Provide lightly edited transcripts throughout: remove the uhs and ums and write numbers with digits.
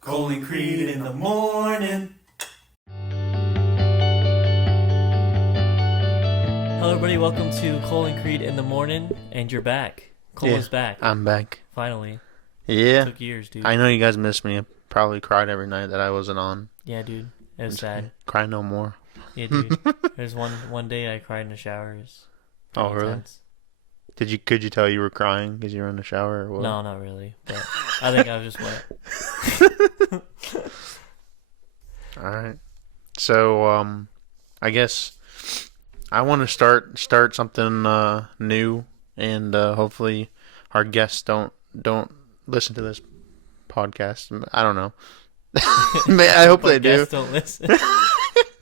Cole and Creed in the morning. Hello, everybody. Welcome to Cole and Creed in the morning, and you're back. Cole is back. I'm back. Finally. Yeah. It took years, dude. I know you guys missed me. I probably cried every night that I wasn't on. Yeah, dude. It was sad. Cry no more. Yeah, dude. There's one day I cried in the shower. Oh, really? Intense. Could you tell you were crying because you were in the shower or what? No, not really. But I think I was just wet. All right. So, I guess I want to start something new, and hopefully our guests don't listen to this podcast. I don't know. I hope they do. Guests don't listen.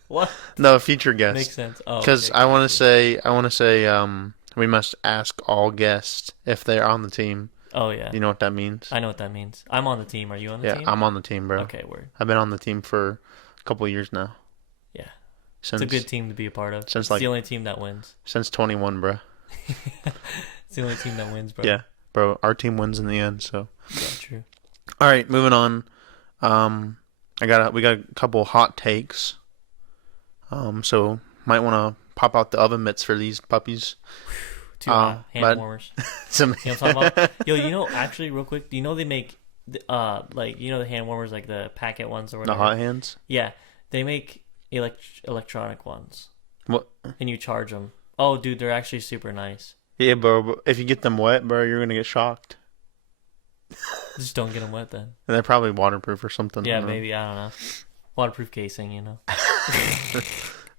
What? No, future guests. Makes sense. Oh, Because okay. I want to say, we must ask all guests if they're on the team. Oh, yeah. You know what that means? I know what that means. I'm on the team. Are you on the team? Yeah, I'm on the team, bro. Okay, word. I've been on the team for a couple of years now. Yeah. Since, It's a good team to be a part of. Since It's like the only team that wins. since 21, bro. It's the only team that wins, bro. Yeah, bro. Our team wins in the end. So. Yeah, true. All right, moving on. We got a couple hot takes. So might want to pop out the oven mitts for these puppies. Two hand but- warmers. Some. You know what I'm talking about? Yo, actually, real quick, do you know they make, the hand warmers, like the packet ones or The whatever? hot hands. Yeah, they make electronic ones. What? And you charge them. Oh, dude, they're actually super nice. Yeah, bro. But if you get them wet, bro, you're gonna get shocked. Just don't get them wet then. And they're probably waterproof or something. Yeah, I don't know. maybe, I don't know. Waterproof casing, you know.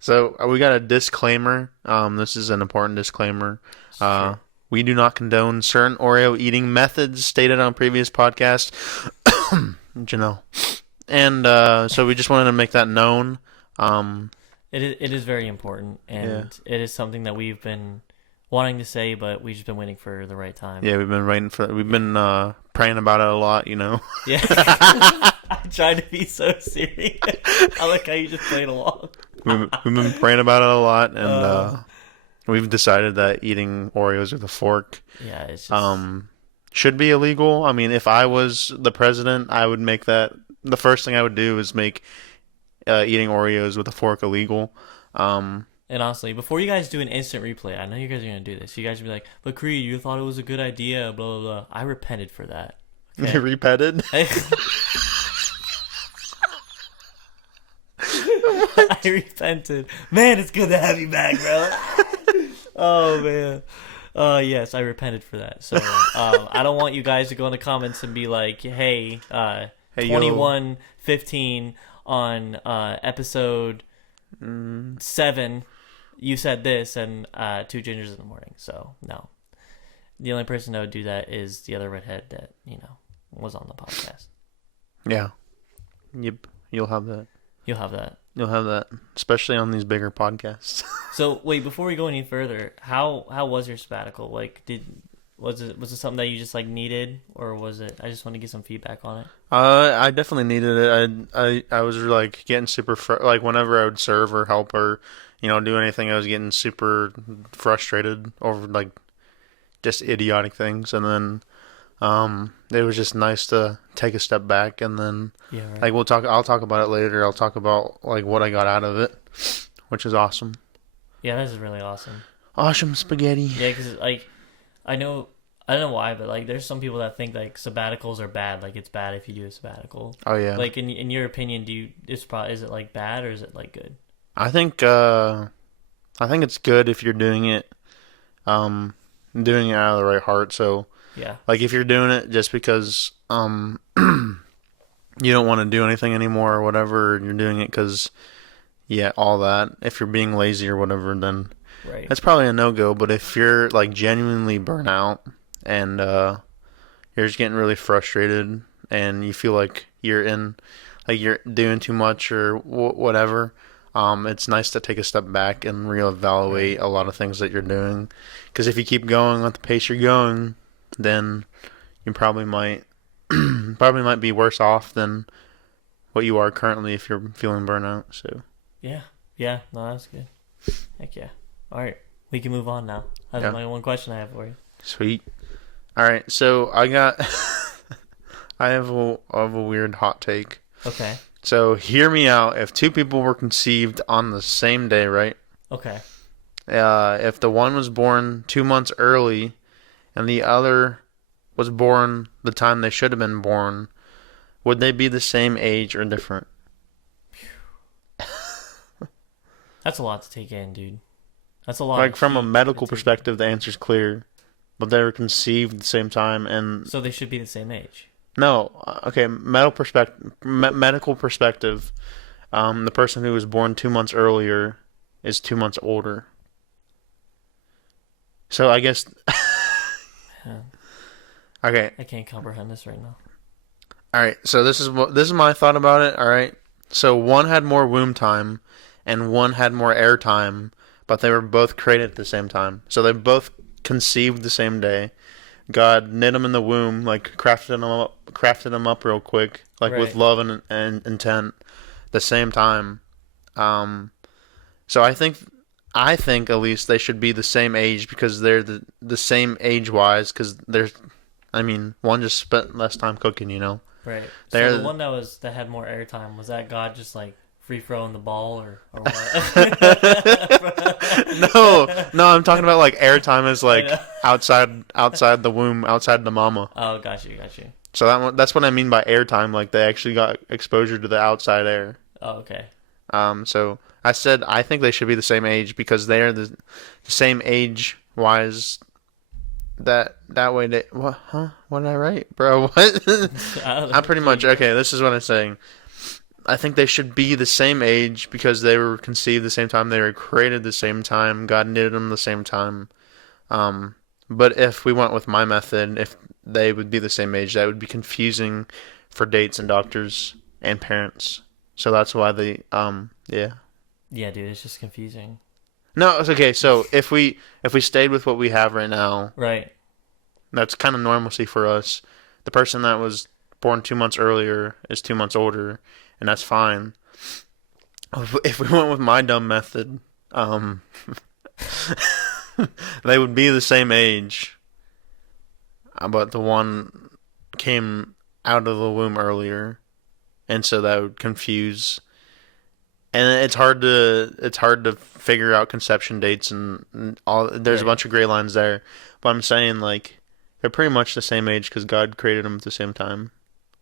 So we got a disclaimer. This is an important disclaimer. Sure. We do not condone certain Oreo eating methods stated on previous podcasts. Janelle. And so we just wanted to make that known. It is very important, and it is something that we've been wanting to say, but we've just been waiting for the right time. Yeah, we've been praying about it a lot, you know. Yeah. I tried to be so serious. I like how you just played along. we've been praying about it a lot, and we've decided that eating Oreos with a fork Yeah, it's just... should be illegal. I mean, if I was the president, I would make that the first thing I would do is make eating Oreos with a fork illegal. And honestly, before you guys do an instant replay, I know you guys are going to do this. You guys will be like, but Creed, you thought it was a good idea, blah, blah, blah. I repented for that. Okay? You repented? I repented. Man, it's good to have you back, bro. Oh, man. Yes, I repented for that. So, I don't want you guys to go in the comments and be like, hey, Hey, 21:15 on episode 7, you said this, and 2 gingers in the morning. So, no. The only person that would do that is the other redhead that, was on the podcast. Yeah. Yep. You'll have that. You'll have that. You'll have that, especially on these bigger podcasts. So wait, before we go any further, how was your sabbatical? Like, was it something that you just like needed, or was it? I just want to get some feedback on it. I definitely needed it. I was like getting super like whenever I would serve or help or do anything, I was getting super frustrated over like just idiotic things, and then it was just nice to take a step back, and then Yeah, right. like I'll talk about it later. I'll talk about like what I got out of it, which is awesome. Yeah, this is really awesome. Awesome spaghetti. Yeah, because like I don't know why, but like there's some people that think like sabbaticals are bad. Like it's bad if you do a sabbatical. Oh yeah. Like in your opinion, is it like bad or is it like good? I think it's good if you're doing it out of the right heart. So Yeah. like if you're doing it just because you don't want to do anything anymore or whatever, and you're doing it because all that. If you're being lazy or whatever, then Right. that's probably a no-go. But if you're like genuinely burnt out and you're just getting really frustrated and you feel like you're doing too much or whatever, it's nice to take a step back and reevaluate a lot of things that you're doing. Because if you keep going at the pace you're going, then you probably might be worse off than what you are currently if you're feeling burnout. So Yeah. No, that's good. Heck yeah. All right, we can move on now. That's my one question I have for you. sweet. All right, so I got I have a weird hot take. Okay. So hear me out. If two people were conceived on the same day, right? Okay. If the one was born 2 months early, and the other was born the time they should have been born, would they be the same age or different? That's a lot to take in, dude. That's a lot. Like from a heat medical to take in. perspective, the answer's clear. But they were conceived at the same time, and So they should be the same age. no, okay, medical perspective, the person who was born 2 months earlier is 2 months older. So I guess, Yeah. okay, I can't comprehend this right now. all right. So this is my thought about it. All right. So one had more womb time, and one had more air time, but they were both created at the same time. So they both conceived the same day. God knit them in the womb, like crafted them up real quick, like with Right. love and intent, the same time. So I think at least they should be the same age because they're the same age wise. Because I mean, one just spent less time cooking, you know. Right. They're- So the one that had more airtime, was that God just like free throwing the ball or what? No, I'm talking about like airtime is like I know. outside the womb, outside the mama. Oh, got you. So that's what I mean by airtime. Like they actually got exposure to the outside air. Oh, okay. So I said I think they should be the same age because they are the same age wise. That way they what? Huh? What did I write, bro? What? I'm pretty much okay. This is what I'm saying. I think they should be the same age because they were conceived the same time, they were created the same time, God knitted them the same time. But if we went with my method, if they would be the same age, that would be confusing for dates and doctors and parents. So that's why yeah. Yeah, dude, it's just confusing. No, it's okay. So if we stayed with what we have right now, Right. that's kind of normalcy for us. The person that was born 2 months earlier is 2 months older, and that's fine. If we went with my dumb method, they would be the same age, but the one came out of the womb earlier, and so that would confuse. And it's hard to figure out conception dates and all. There's a Right. bunch of gray lines there, but I'm saying like they're pretty much the same age because God created them at the same time,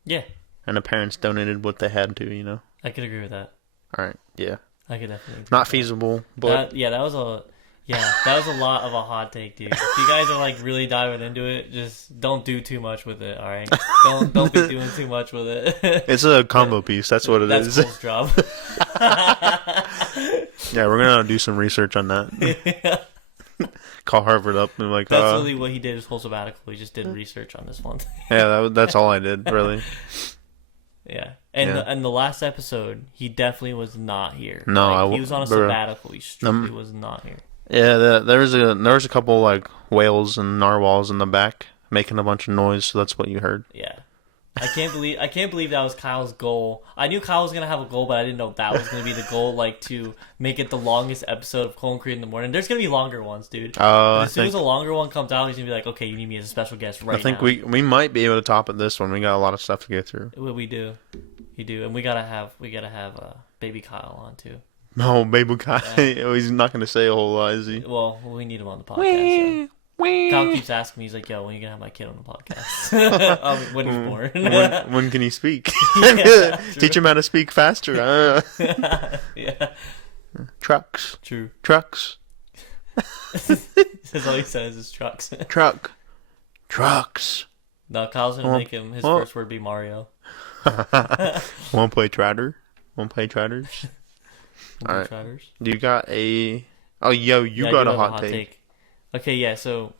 Yeah, and the parents donated what they had to. You know. I could agree with that. All right. Yeah. I could definitely agree Not with that. feasible, but that was a lot of a hot take, dude. If you guys are like really diving into it, just don't do too much with it, all right? Don't be doing too much with it. it's a combo piece. That's what it That's is. Cole's job. Yeah, we're gonna do some research on that. Call Harvard up and like, That's really what he did his whole sabbatical. He just did research on this one. yeah, that's all I did really. Yeah, and Yeah. The last episode, he definitely was not here. No, Like, I he was on a bro. sabbatical. He strictly was not here. Yeah, there was a couple like whales and narwhals in the back making a bunch of noise, so that's what you heard. Yeah, I can't believe that was Kyle's goal. I knew Kyle was gonna have a goal, but I didn't know that was gonna be the goal. Like to make it the longest episode of Cole and Creed in the morning. There's gonna be longer ones, dude. But I as soon as think a longer one comes out, he's gonna be like, "Okay, you need me as a special guest right I think now." we might be able to top it this one. We got a lot of stuff to get through. We do, you do, and we gotta have baby Kyle on too. No, baby Kai. He's not gonna say a whole lot, is he? Well, we need him on the podcast. So. Kyle keeps asking me, he's like, "Yo, when are you gonna have my kid on the podcast?" When he's born. when can he speak? Yeah, Teach him how to speak faster. Yeah, Trucks. true. Trucks. That's all he says is trucks. Trucks. No, Kyle's gonna make him his well- first word be Mario. Won't play Trotter. Won't play Trotters. All right. Trotters. Do you got a? Oh, yo, you Yeah, I got do a have hot take. Okay, yeah. So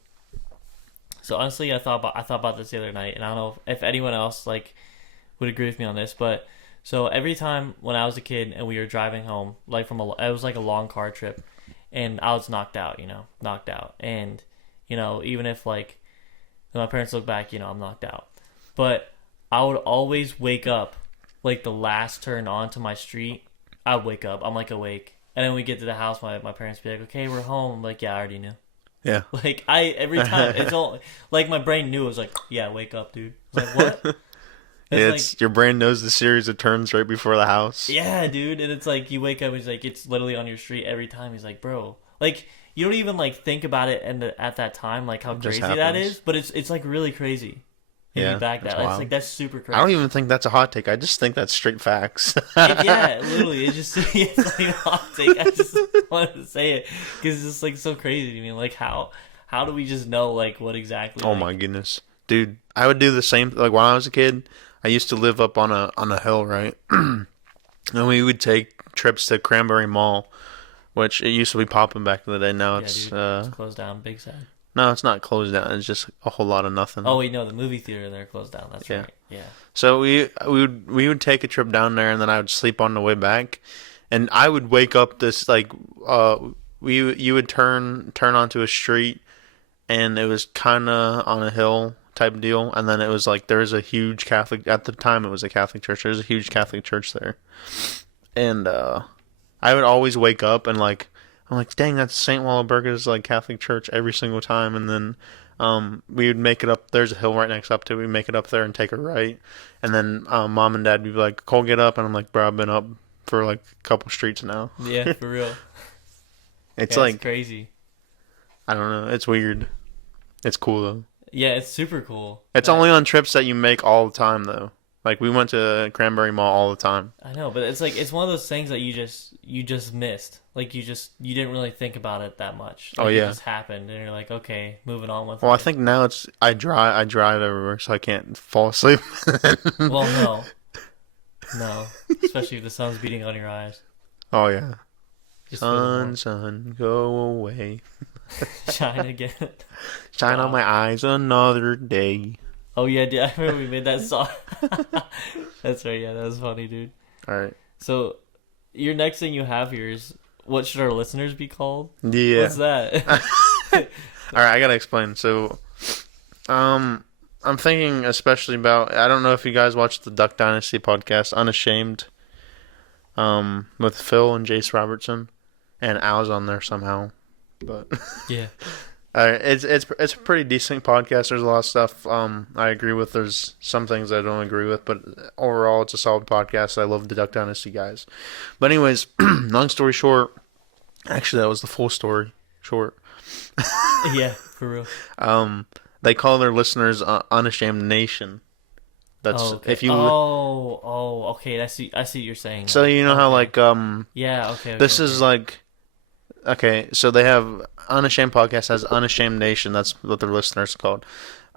honestly, I thought about this the other night, and I don't know if anyone else like would agree with me on this, but so every time when I was a kid and we were driving home, like it was like a long car trip, and I was knocked out, and even if like when my parents look back, I'm knocked out, but I would always wake up like the last turn onto my street. I'd wake up, I'm like awake, and then we get to the house, my parents be like, "Okay, we're home." I'm like, "Yeah, I already knew." Yeah. Like every time it's all like my brain knew. It was like, "Yeah, wake up, dude." I was like, "What?" It's Your brain knows the series of turns right before the house. yeah, dude. And it's like you wake up, he's like, it's literally on your street every time. He's like, bro, like you don't even like think about it at that time, like how It just crazy that happens. is. But it's like really crazy. Yeah, You back that's that. It's wild. like that's super crazy. I don't even think that's a hot take. I just think that's straight facts. Yeah, literally, it's just it's like a hot take. I just wanted to say it because it's just like so crazy to me. Like how do we just know like what exactly? Oh like, my goodness, dude! I would do the same. Like when I was a kid, I used to live up on a hill, right? And we would take trips to Cranberry Mall, which it used to be popping back in the day. Now Yeah, it's dude, it's closed down. Big sad. no, it's not closed down. It's just a whole lot of nothing. Oh wait, no, the movie theater there closed down. That's Yeah. right. Yeah. So we would take a trip down there, and then I would sleep on the way back, and I would wake up this like you would turn onto a street, and it was kind of on a hill type deal, and then it was like there was a huge Catholic at the time. It was a Catholic church. There was a huge Catholic church there, and I would always wake up and like I'm like, dang, that's St. Wallaburga's like Catholic church every single time, and then we would make it up. There's a hill right next up to it. We make it up there and take a right, and then mom and dad would be like, Cole, get up, and I'm like, bro, I've been up for like a couple streets now. Yeah, for real. It's Yeah, like it's crazy. I don't know. It's weird. It's cool though. Yeah, it's super cool. It's But- only on trips that you make all the time though. Like we went to Cranberry Mall all the time. I know, but it's like it's one of those things that you just missed. Like you didn't really think about it that much. Oh, Like, yeah. it just happened, and you're like, okay, moving on with. Well, I life. think now it's I drive everywhere, so I can't fall asleep. Well, no, especially if the sun's beating on your eyes. Oh yeah. Just feel more- Sun, go away. shine again. Shine on Wow. my eyes another day. Oh yeah, dude, I remember we made that song. That's right. Yeah, that was funny, dude. All right. So, your next thing you have here is what should our listeners be called? Yeah. What's that? All right, I gotta explain. So, I'm thinking especially about. I don't know if you guys watched the Duck Dynasty podcast, Unashamed, with Phil and Jace Robertson, and Al's on there somehow. But Yeah. it's a pretty decent podcast. There's a lot of stuff I agree with. There's some things I don't agree with, but overall, it's a solid podcast. I love the Duck Dynasty guys. But anyways, long story short, actually that was the full story short. Yeah, for real. They call their listeners Unashamed Nation. That's Oh, okay. if you. Okay. I see what you're saying. So you know how Okay. like Yeah. Okay. this okay, is okay. like. Okay, so they have Unashamed podcast has Unashamed Nation. That's what their listeners called.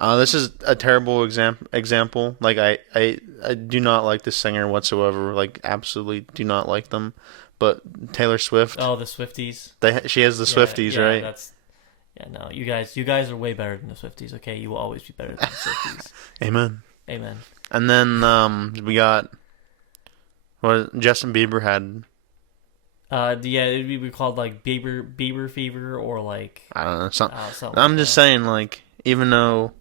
This is a terrible example. Like I do not like this singer whatsoever. Like absolutely do not like them. But Taylor Swift, Oh, the Swifties. she has the Yeah, Swifties, yeah, right? That's. Yeah. No, you guys are way better than the Swifties. Okay, you will always be better than the Swifties. Amen. Amen. And then we got what Justin Bieber had. Yeah, it'd be called like Bieber fever or like I don't know something. something. I'm like just that. saying, like, even though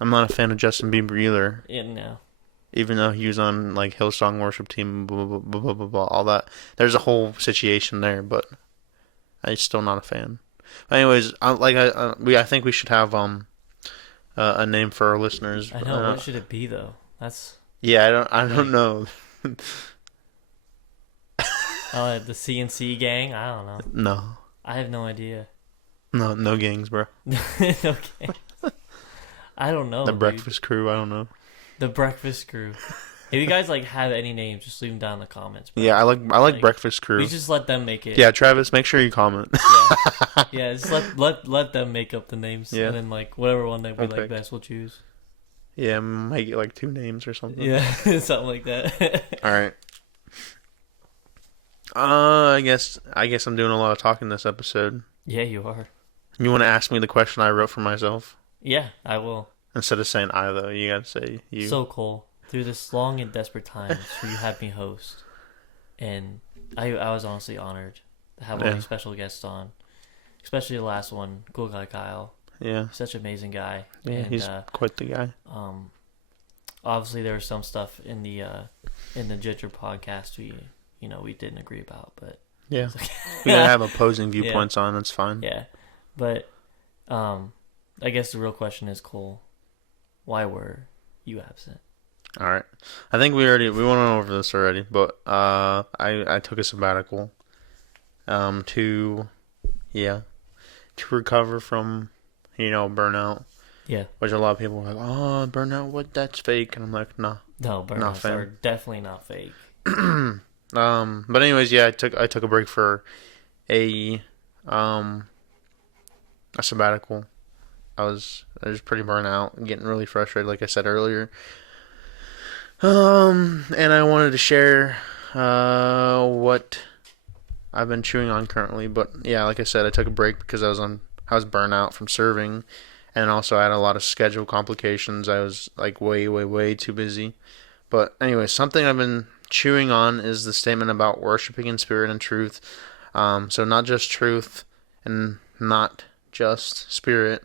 I'm not a fan of Justin Bieber either, Yeah, no. even though he was on like Hillsong Worship Team, blah blah blah blah blah, blah all that. There's a whole situation there, but I'm still not a fan. Anyways, I think we should have a name for our listeners. I know. What should it be though? That's Yeah, I don't know. the CNC gang. I don't know. No, I have no idea. no gangs, bro. Okay. I don't know. The dude. Breakfast Crew. I don't know. The Breakfast Crew. If you guys like have any names, just leave them down in the comments. Bro. Yeah, I like Like, Breakfast Crew. We just let them make it. Yeah, Travis, make sure you comment. Yeah. Yeah, just let them make up the names. Yeah. And then like whatever one that we Okay. like best, we'll choose. Yeah, might get like 2 names or something. Yeah, something like that. All right. I guess I'm doing a lot of talking this episode. Yeah, you are. You want to ask me the question I wrote for myself Yeah, I will. instead of saying I though? You gotta say you. So Cole, through this long and desperate times where you had me host, and I was honestly honored to have all Yeah. these special guests on, especially the last one, Cool Guy Kyle. yeah, Such an amazing guy. yeah, And, he's quite the guy. obviously there was some stuff in the Ginger podcast we didn't agree about, but Yeah, it's okay. we gotta have opposing viewpoints on. That's fine. Yeah, but I guess the real question is, Cole, why were you absent? All right. I think we went over this already, but I took a sabbatical to yeah, to recover from burnout, Yeah. which a lot of people are like, "Oh, burnout, what that's fake." And I'm like, "Nah." No, burnouts fam. are definitely not fake. But anyways, yeah, I took a break for a um a sabbatical. I was pretty burnt out, getting really frustrated, like I said earlier. And I wanted to share what I've been chewing on currently. But yeah, like I said, I took a break because I was burnt out from serving, and also I had a lot of schedule complications. I was like way, way, way too busy. But anyway, something I've been chewing on is the statement about worshiping in spirit and truth. So not just truth and not just spirit.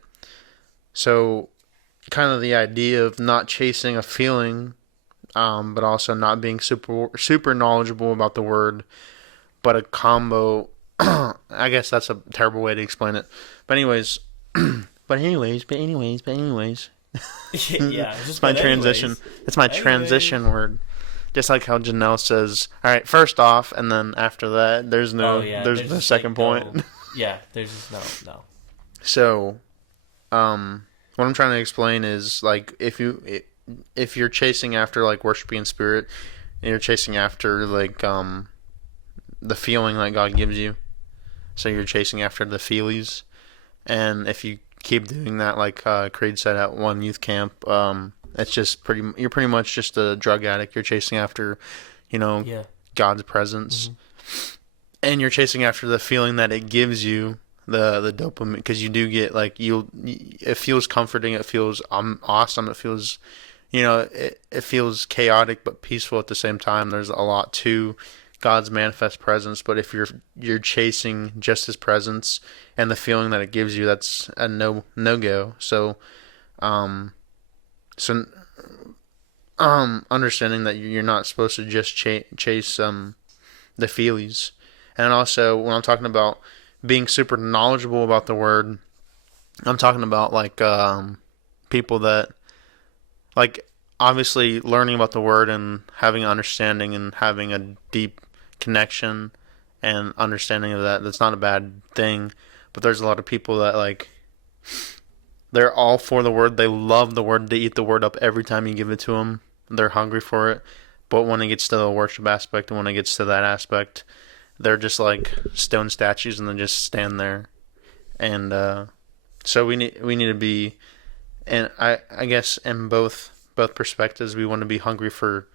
So kind of the idea of not chasing a feeling, but also not being super knowledgeable about the word, but a combo. I guess that's a terrible way to explain it. But anyways, but anyways. Yeah, It's just my but transition. anyways. It's my Anyways. transition word. Just like how Janelle says, "All right, first off," and then after that, there's no, Oh yeah, there's no just, second like, point. no- yeah, there's just no. So, what I'm trying to explain is like if you're chasing after like worshiping in spirit, and you're chasing after like the feeling that God gives you, so you're chasing after the feelies, and if you keep doing that, like Creed said at one youth camp, it's just you're pretty much just a drug addict. You're chasing after, Yeah. God's presence, and you're chasing after the feeling that it gives you, the dopamine, because you do get like it feels comforting, it feels awesome, it feels it feels chaotic but peaceful at the same time. There's a lot to God's manifest presence, but if you're chasing just His presence and the feeling that it gives you, that's a no go. So so understanding that you're not supposed to just chase the feelies. And also, when I'm talking about being super knowledgeable about the word, I'm talking about like people that like obviously learning about the word and having understanding and having a deep connection and understanding of that. That's not a bad thing, but there's a lot of people that like they're all for the word. They love the word. They eat the word up every time you give it to them. They're hungry for it. But when it gets to the worship aspect and when it gets to that aspect, they're just like stone statues and they just stand there. And so we need to be, and I guess in both perspectives, we want to be hungry for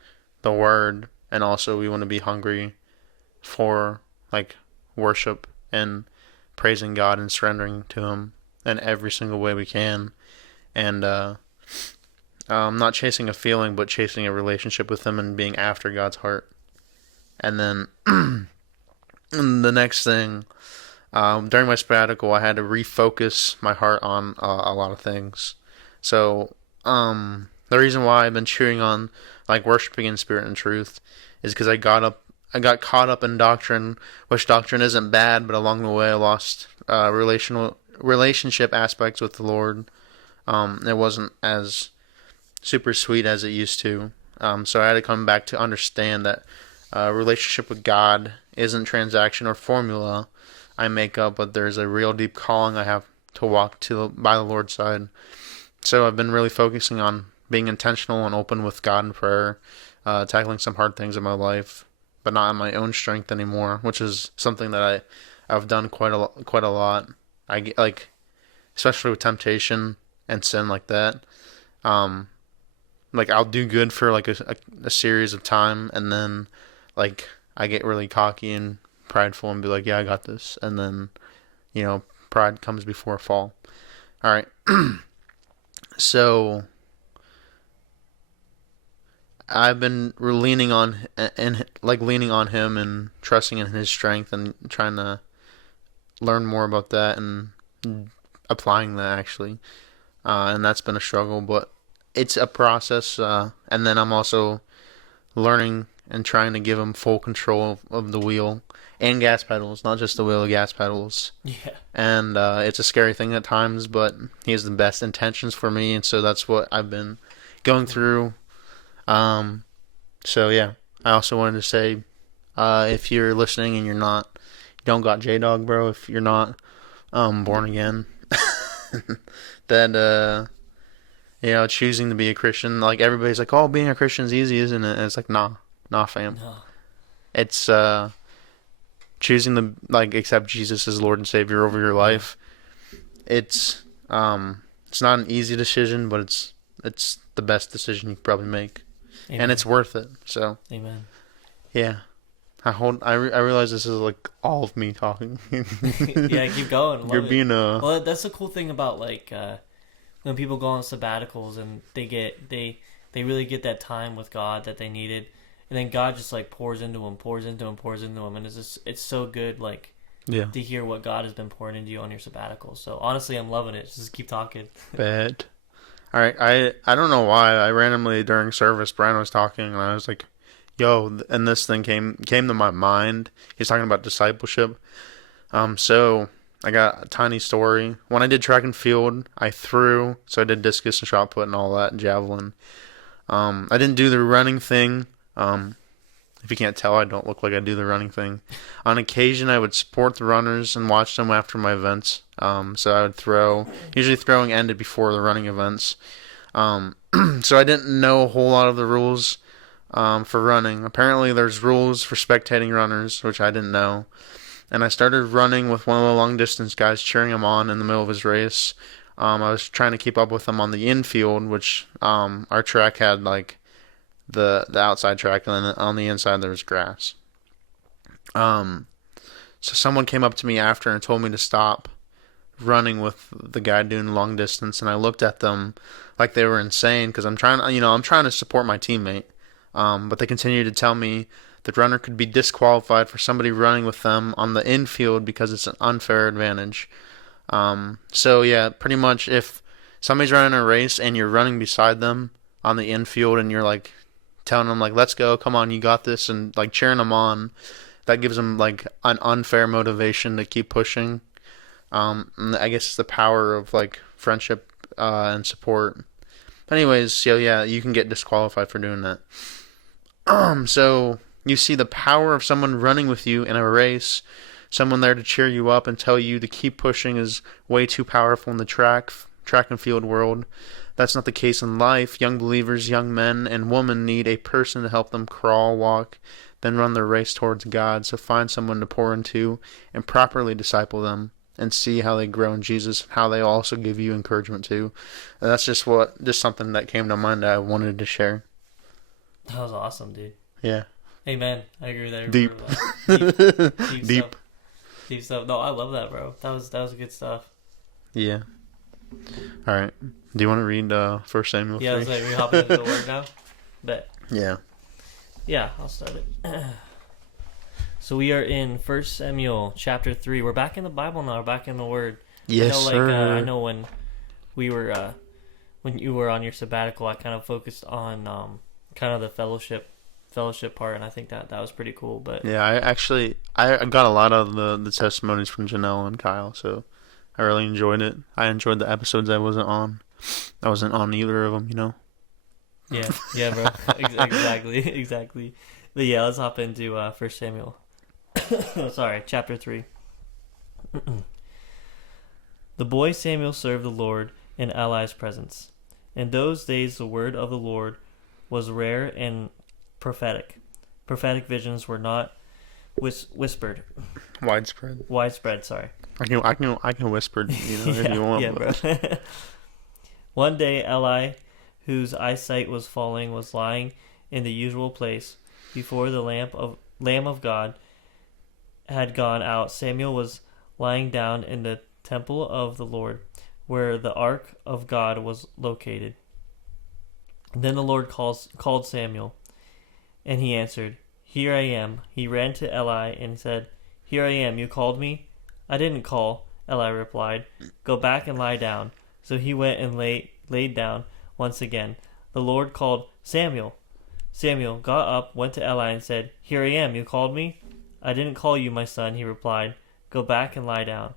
the word, and also we want to be hungry for like worship and praising God and surrendering to Him in every single way we can, and not chasing a feeling, but chasing a relationship with Him and being after God's heart. And then the next thing, during my sabbatical, I had to refocus my heart on a lot of things. So the reason why I've been chewing on like worshiping in spirit and truth is because I got caught up in doctrine, which doctrine isn't bad, but along the way I lost relationship aspects with the Lord. It wasn't as super sweet as it used to. So I had to come back to understand that relationship with God isn't transaction or formula I make up, but there's a real deep calling I have to walk by the Lord's side. So I've been really focusing on being intentional and open with God in prayer, tackling some hard things in my life, but not in my own strength anymore, which is something that I've done quite a lot. I get, like, especially with temptation and sin like that. Like I'll do good for like a series of time, and then like I get really cocky and prideful and be like, yeah, I got this, and then pride comes before a fall. All right. So I've been leaning on Him and trusting in His strength and trying to learn more about that and applying that actually, and that's been a struggle, but it's a process. And then I'm also learning and trying to give Him full control of the wheel and gas pedals, not just the wheel, gas pedals. Yeah. And it's a scary thing at times, but He has the best intentions for me, and so that's what I've been going through. So yeah, I also wanted to say, if you're listening and you don't got J-Dog, bro, if you're not born again, then choosing to be a Christian, like everybody's like, oh, being a Christian is easy, isn't it? And it's like, nah, fam. No. It's choosing to like accept Jesus as Lord and Savior over your life. It's not an easy decision, but it's the best decision you could probably make. Amen. And it's worth it. So Amen. yeah, I realize this is like all of me talking. Yeah, keep going. Love You're it. being Well, that's the cool thing about like when people go on sabbaticals and they really get that time with God that they needed, and then God just like pours into them, and it's so good like yeah. to hear what God has been pouring into you on your sabbatical. So honestly, I'm loving it. Just keep talking. Bet. All right, I don't know why I randomly during service Brian was talking and I was like, "Yo," and this thing came to my mind. He's talking about discipleship. So I got a tiny story. When I did track and field, I did discus and shot put and all that and javelin. I didn't do the running thing. If you can't tell, I don't look like I do the running thing. On occasion, I would support the runners and watch them after my events. So I would throw. Usually throwing ended before the running events. So I didn't know a whole lot of the rules for running. Apparently, there's rules for spectating runners, which I didn't know. And I started running with one of the long distance guys, cheering him on in the middle of his race. I was trying to keep up with him on the infield, which our track had like the outside track, and then on the inside there was grass. So someone came up to me after and told me to stop running with the guy doing long distance, and I looked at them like they were insane because I'm trying to support my teammate. But they continued to tell me the runner could be disqualified for somebody running with them on the infield because it's an unfair advantage. So yeah, pretty much if somebody's running a race and you're running beside them on the infield and you're like telling them like, let's go, come on, you got this, and like cheering them on, that gives them like an unfair motivation to keep pushing. And I guess it's the power of like friendship and support. But anyways, so yeah, you can get disqualified for doing that. So you see the power of someone running with you in a race, someone there to cheer you up and tell you to keep pushing is way too powerful in the track and field world. That's not the case in life. Young believers, young men and women need a person to help them crawl, walk, then run their race towards God. So find someone to pour into and properly disciple them and see how they grow in Jesus, how they also give you encouragement too. And that's just something that came to mind that I wanted to share. That was awesome, dude. Yeah. Amen. I agree with that. Deep. Deep. Deep stuff. No, I love that, bro. That was good stuff. Yeah. All right. Do you want to read 1 Samuel 3? Yeah, I was like, we hopping into the word now? Bet. Yeah. Yeah, I'll start it. So we are in 1 Samuel chapter 3. We're back in the Bible now. We're back in the Word. Yes, sir. I know when we were, when you were on your sabbatical, I kind of focused on kind of the fellowship part, and I think that was pretty cool. But yeah, I got a lot of the testimonies from Janelle and Kyle, so I really enjoyed it. I enjoyed the episodes I wasn't on. I wasn't on either of them, you know. Yeah, bro. Exactly. But yeah, let's hop into 1 Samuel. Sorry, chapter 3. The boy Samuel served the Lord in Eli's presence. In those days, the word of the Lord was rare and prophetic. Prophetic visions were not whispered. Widespread. Sorry. I can whisper, if you want. Yeah, bro. One day, Eli, whose eyesight was falling, was lying in the usual place before the Lamb of God had gone out. Samuel was lying down in the temple of the Lord, where the ark of God was located. Then the Lord called Samuel, and he answered, "Here I am." He ran to Eli and said, "Here I am. You called me?" "I didn't call," Eli replied. "Go back and lie down." So he went and laid down once again. The Lord called, "Samuel." Samuel got up, went to Eli, and said, "Here I am. You called me?" "I didn't call you, my son," he replied. "Go back and lie down."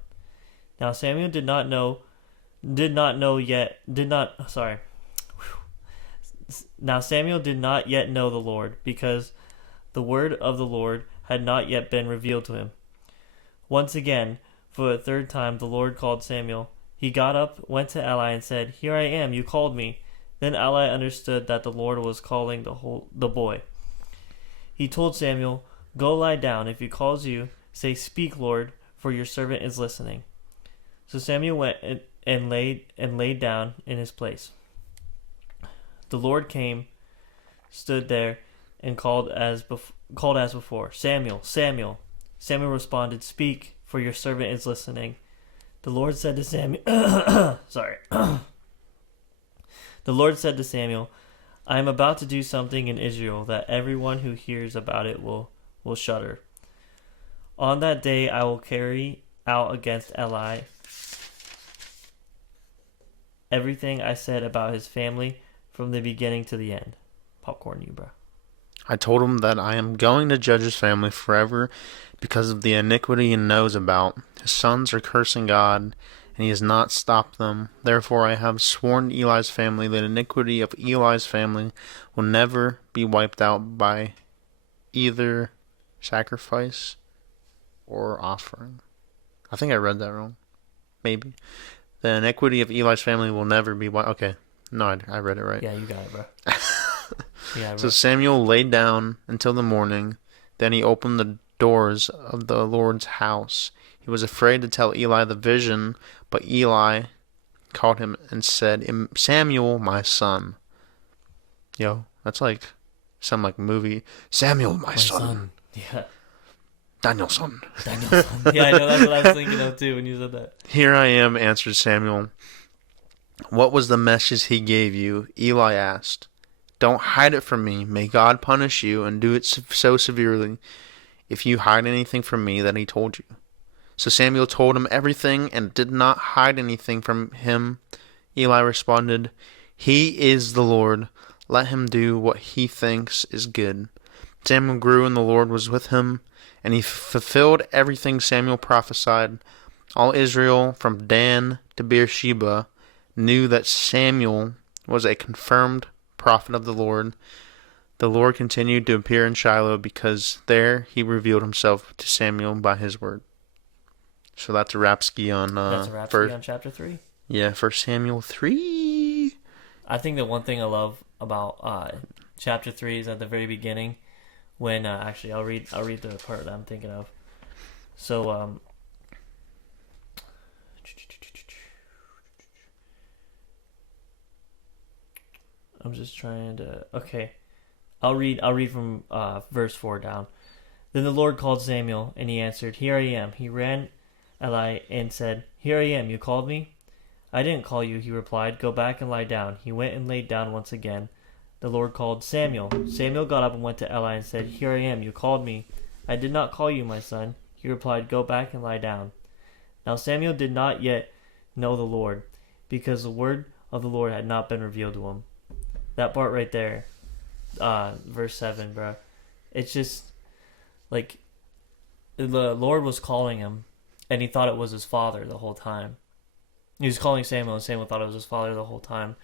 Now Samuel Now Samuel did not yet know the Lord, because the word of the Lord had not yet been revealed to him. Once again, for a third time, the Lord called Samuel. He got up, went to Eli, and said, "Here I am, you called me." Then Eli understood that the Lord was calling the boy. He told Samuel, "Go lie down. If he calls you, say, 'Speak, Lord, for your servant is listening.'" So Samuel went and laid down in his place. The Lord came, stood there, and called as before, "Samuel, Samuel." Samuel responded, "Speak, for your servant is listening." The Lord said to Samuel, sorry. The Lord said to Samuel, "I am about to do something in Israel that everyone who hears about it will shudder. On that day I will carry out against Eli everything I said about his family from the beginning to the end." Popcorn you, bro. I told him that I am going to judge his family forever because of the iniquity he knows about. His sons are cursing God, and he has not stopped them. Therefore I have sworn to Eli's family that iniquity of Eli's family will never be wiped out by either sacrifice or offering. I think I read that wrong. Maybe. The iniquity of Eli's family will never be wiped. Okay. No, I read it right. Yeah, you got it, bro. Yeah, So Samuel lay down until the morning. Then he opened the doors of the Lord's house. He was afraid to tell Eli the vision, but Eli called him and said, "Samuel, my son." Yo, that's like some like movie. "Samuel, my son. Yeah. Danielson." Danielson. Yeah, I know, that's what I was thinking of too when you said that. "Here I am," answered Samuel. "What was the message he gave you?" Eli asked. "Don't hide it from me. May God punish you and do it so severely if you hide anything from me that he told you." So Samuel told him everything and did not hide anything from him. Eli responded, "He is the Lord. Let him do what he thinks is good." Samuel grew and the Lord was with him, and he fulfilled everything Samuel prophesied. All Israel, from Dan to Beersheba, knew that Samuel was a confirmed prophet of the Lord. The Lord continued to appear in Shiloh because there he revealed himself to Samuel by his word. So that's a wrap-ski on That's a wrap on chapter 3. Yeah, 1 Samuel 3. I think the one thing I love about chapter 3 is at the very beginning when actually I'll read the part that I'm thinking of. So I'm just trying to I'll read from verse 4 down. Then the Lord called Samuel, and he answered, "Here I am." He ran Eli and said, "Here I am, you called me?" "I didn't call you," he replied. "Go back and lie down." He went and laid down once again. The Lord called Samuel. Samuel got up and went to Eli and said, "Here I am, you called me." "I did not call you, my son." He replied, "Go back and lie down." Now Samuel did not yet know the Lord, because the word of the Lord had not been revealed to him. That part right there, verse 7, bro. It's just, like, the Lord was calling him, and he thought it was his father the whole time. He was calling Samuel, and Samuel thought it was his father the whole time.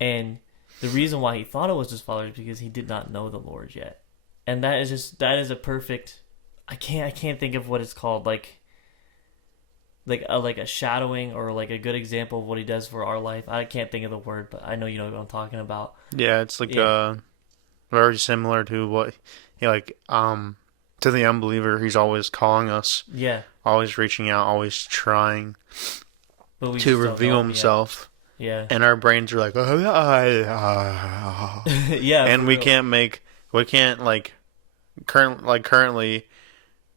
And the reason why he thought it was his father is because he did not know the Lord yet. And that is a perfect, I can't think of what it's called, like a shadowing or like a good example of what he does for our life. I can't think of the word, but I know you know what I'm talking about. Yeah, it's like very similar to what he to the unbeliever. He's always calling us. Yeah. Always reaching out, always trying But we to just don't reveal know him himself. Yeah. And our brains are like, Yeah. and we can't currently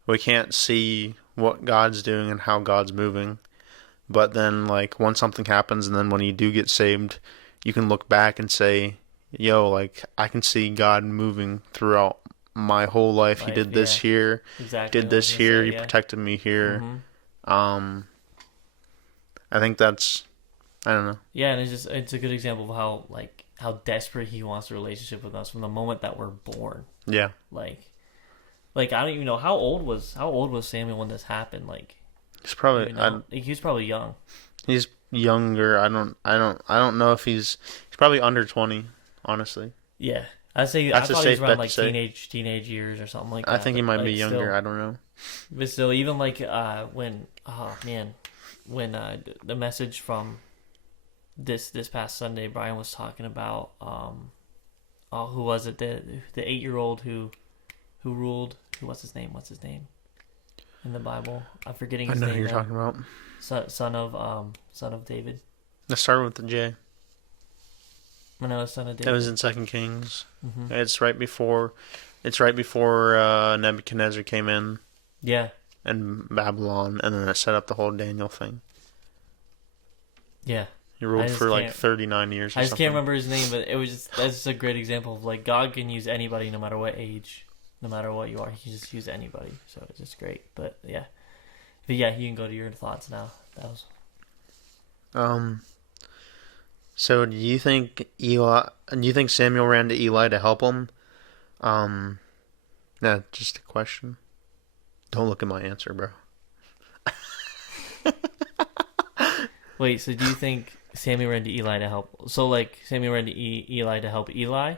we can't see what God's doing and how God's moving. But then like once something happens, and then when you do get saved, you can look back and say, yo, like I can see God moving throughout my whole life. He did this here, exactly. did this here, he protected me here. Mm-hmm. I think that's, I don't know. Yeah, and it's a good example of how desperate he wants a relationship with us from the moment that we're born. Yeah. Like I don't even know how old was Samuel when this happened. Like he's probably he was probably young. He's younger. I don't know if he's probably under 20 honestly. Yeah, I say That's I a thought he was safe around bet like to say. teenage years or something like that. I think he but, might like, be younger. Still, I don't know. but still, even like when when the message from this past Sunday, Brian was talking about oh, who was it, the 8-year-old who ruled, what's his name in the Bible, I'm forgetting I his know name who you're now. talking about. Son of David. Let's start with the J. I know, son of That David. was in Second Kings. Hmm. It's right before Nebuchadnezzar came in Yeah, and Babylon, and then it set up the whole Daniel thing. yeah. He ruled just for like can't- 39 years. Or I just something. can't remember his name, but that's just a great example of like God can use anybody, no matter what age, no matter what you are. He can just use anybody, so it's just great. But yeah, you can go to your thoughts now. That was So do you think Samuel ran to Eli to help him? No, just a question. Don't look at my answer, bro. wait. So do you think Samuel ran to Eli to help? So like Samuel ran to Eli to help Eli,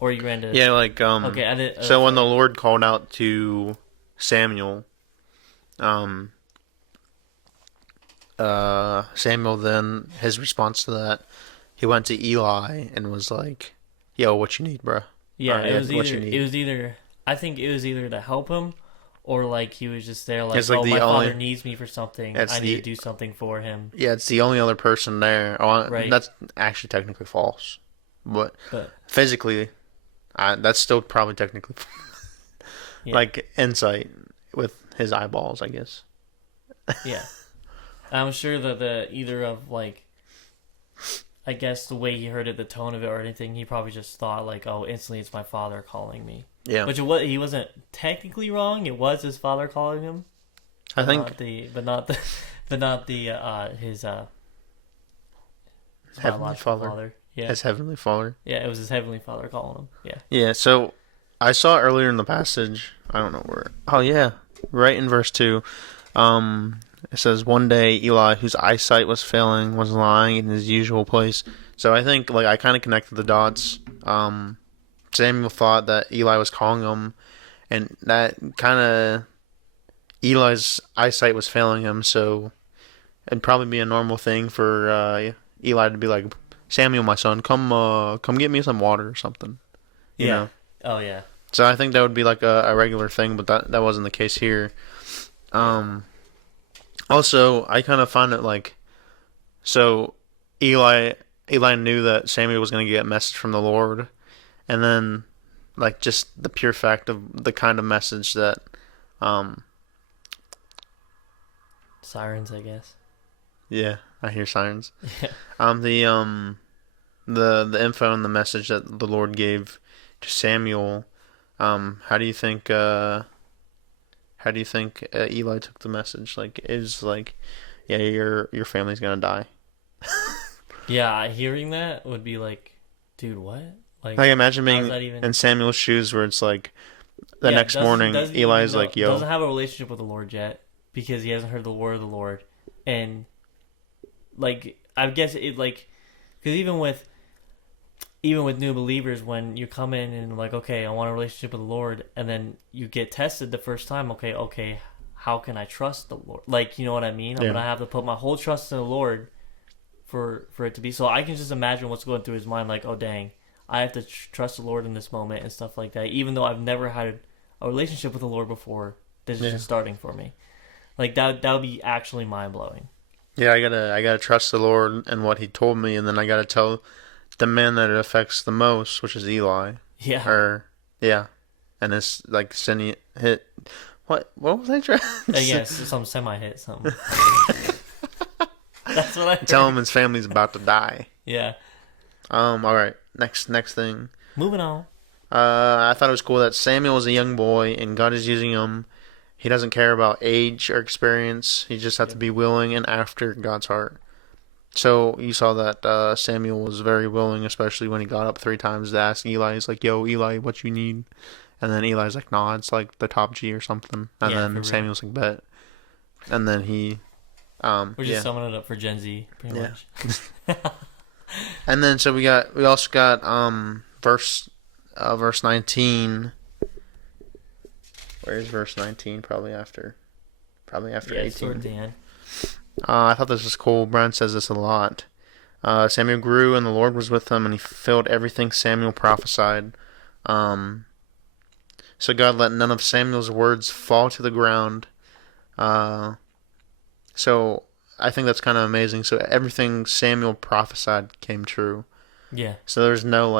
or you ran to Yeah, like Okay, I did. So when the Lord called out to Samuel, Samuel then his response to that, he went to Eli and was like, "Yo, what you need, bro?" yeah, Alright, what you need. it was either I think it was either to help him, or like he was just there like, It's like oh, the my only- father needs me for something. That's I need the- to do something for him. Yeah, it's the only other person there. Oh, Right. That's actually technically false, but But physically, that's still probably technically yeah. like insight with his eyeballs, I guess. Yeah, I'm sure that the either of like, I guess the way he heard it, the tone of it, or anything, he probably just thought like, oh, instantly it's my father calling me. Yeah, Which he wasn't technically wrong. It was his father calling him. I think not his Heavenly biological Father. Yeah, his heavenly Father. yeah, it was his heavenly father calling him. Yeah, Yeah, so I saw earlier in the passage, I don't know where. Oh yeah, right in verse 2. It says one day Eli, whose eyesight was failing, was lying in his usual place. So I think like I kind of connected the dots. Samuel thought that Eli was calling him, and that kind of Eli's eyesight was failing him, so it'd probably be a normal thing for Eli to be like, "Samuel, my son, come get me some water or something." You know? Oh yeah. So I think that would be like a regular thing, but that wasn't the case here. Also, I kind of find it like, so Eli knew that Samuel was going to get a message from the Lord, and then like just the pure fact of the kind of message that, Sirens, I guess. yeah, I hear sirens. Yeah. The info and the message that the Lord gave to Samuel. How do you think Eli took the message? Like, it was like, yeah, your family's gonna die. Yeah, hearing that would be like, dude, what? Like, imagine how's being that even- in Samuel's shoes, where it's like the Yeah, next doesn't- morning, doesn't Eli's even know- like, "Yo, doesn't have a relationship with the Lord yet because he hasn't heard the word of the Lord, and like I guess it like because even with new believers, when you come in and like, okay, I want a relationship with the Lord, and then you get tested the first time, okay, how can I trust the Lord? Like, you know what I mean? I'm Yeah. gonna have to put my whole trust in the Lord for it to be. So I can just imagine what's going through his mind, like, oh dang, I have to trust the Lord in this moment and stuff like that, even though I've never had a relationship with the Lord before. This is Yeah. just starting for me. Like that would be actually mind blowing. yeah, I gotta trust the Lord and what He told me, and then I gotta tell the man that it affects the most, which is Eli, Yeah. or yeah, and it's like sending hit. What was I trying? Yes, some semi hit something. That's what I heard. Tell him his family's about to die. Yeah. All right. Next thing. Moving on. I thought it was cool that Samuel is a young boy and God is using him. He doesn't care about age or experience. He just has to be willing and after God's heart. So you saw that Samuel was very willing, especially when he got up 3 times to ask Eli. He's like, "Yo, Eli, what you need?" And then Eli's like, "Nah, it's like the top G or something." And Yeah, for then real. Samuel's like, "Bet." And then he, We're just summing it up for Gen Z, pretty Yeah. much. And then so we also got verse 19. Where is verse 19? Probably after Yeah, it's toward 18. the end. I thought this was cool. Brian says this a lot. Samuel grew, and the Lord was with him, and he fulfilled everything Samuel prophesied. So God let none of Samuel's words fall to the ground. So I think that's kind of amazing. So everything Samuel prophesied came true. Yeah. So there's no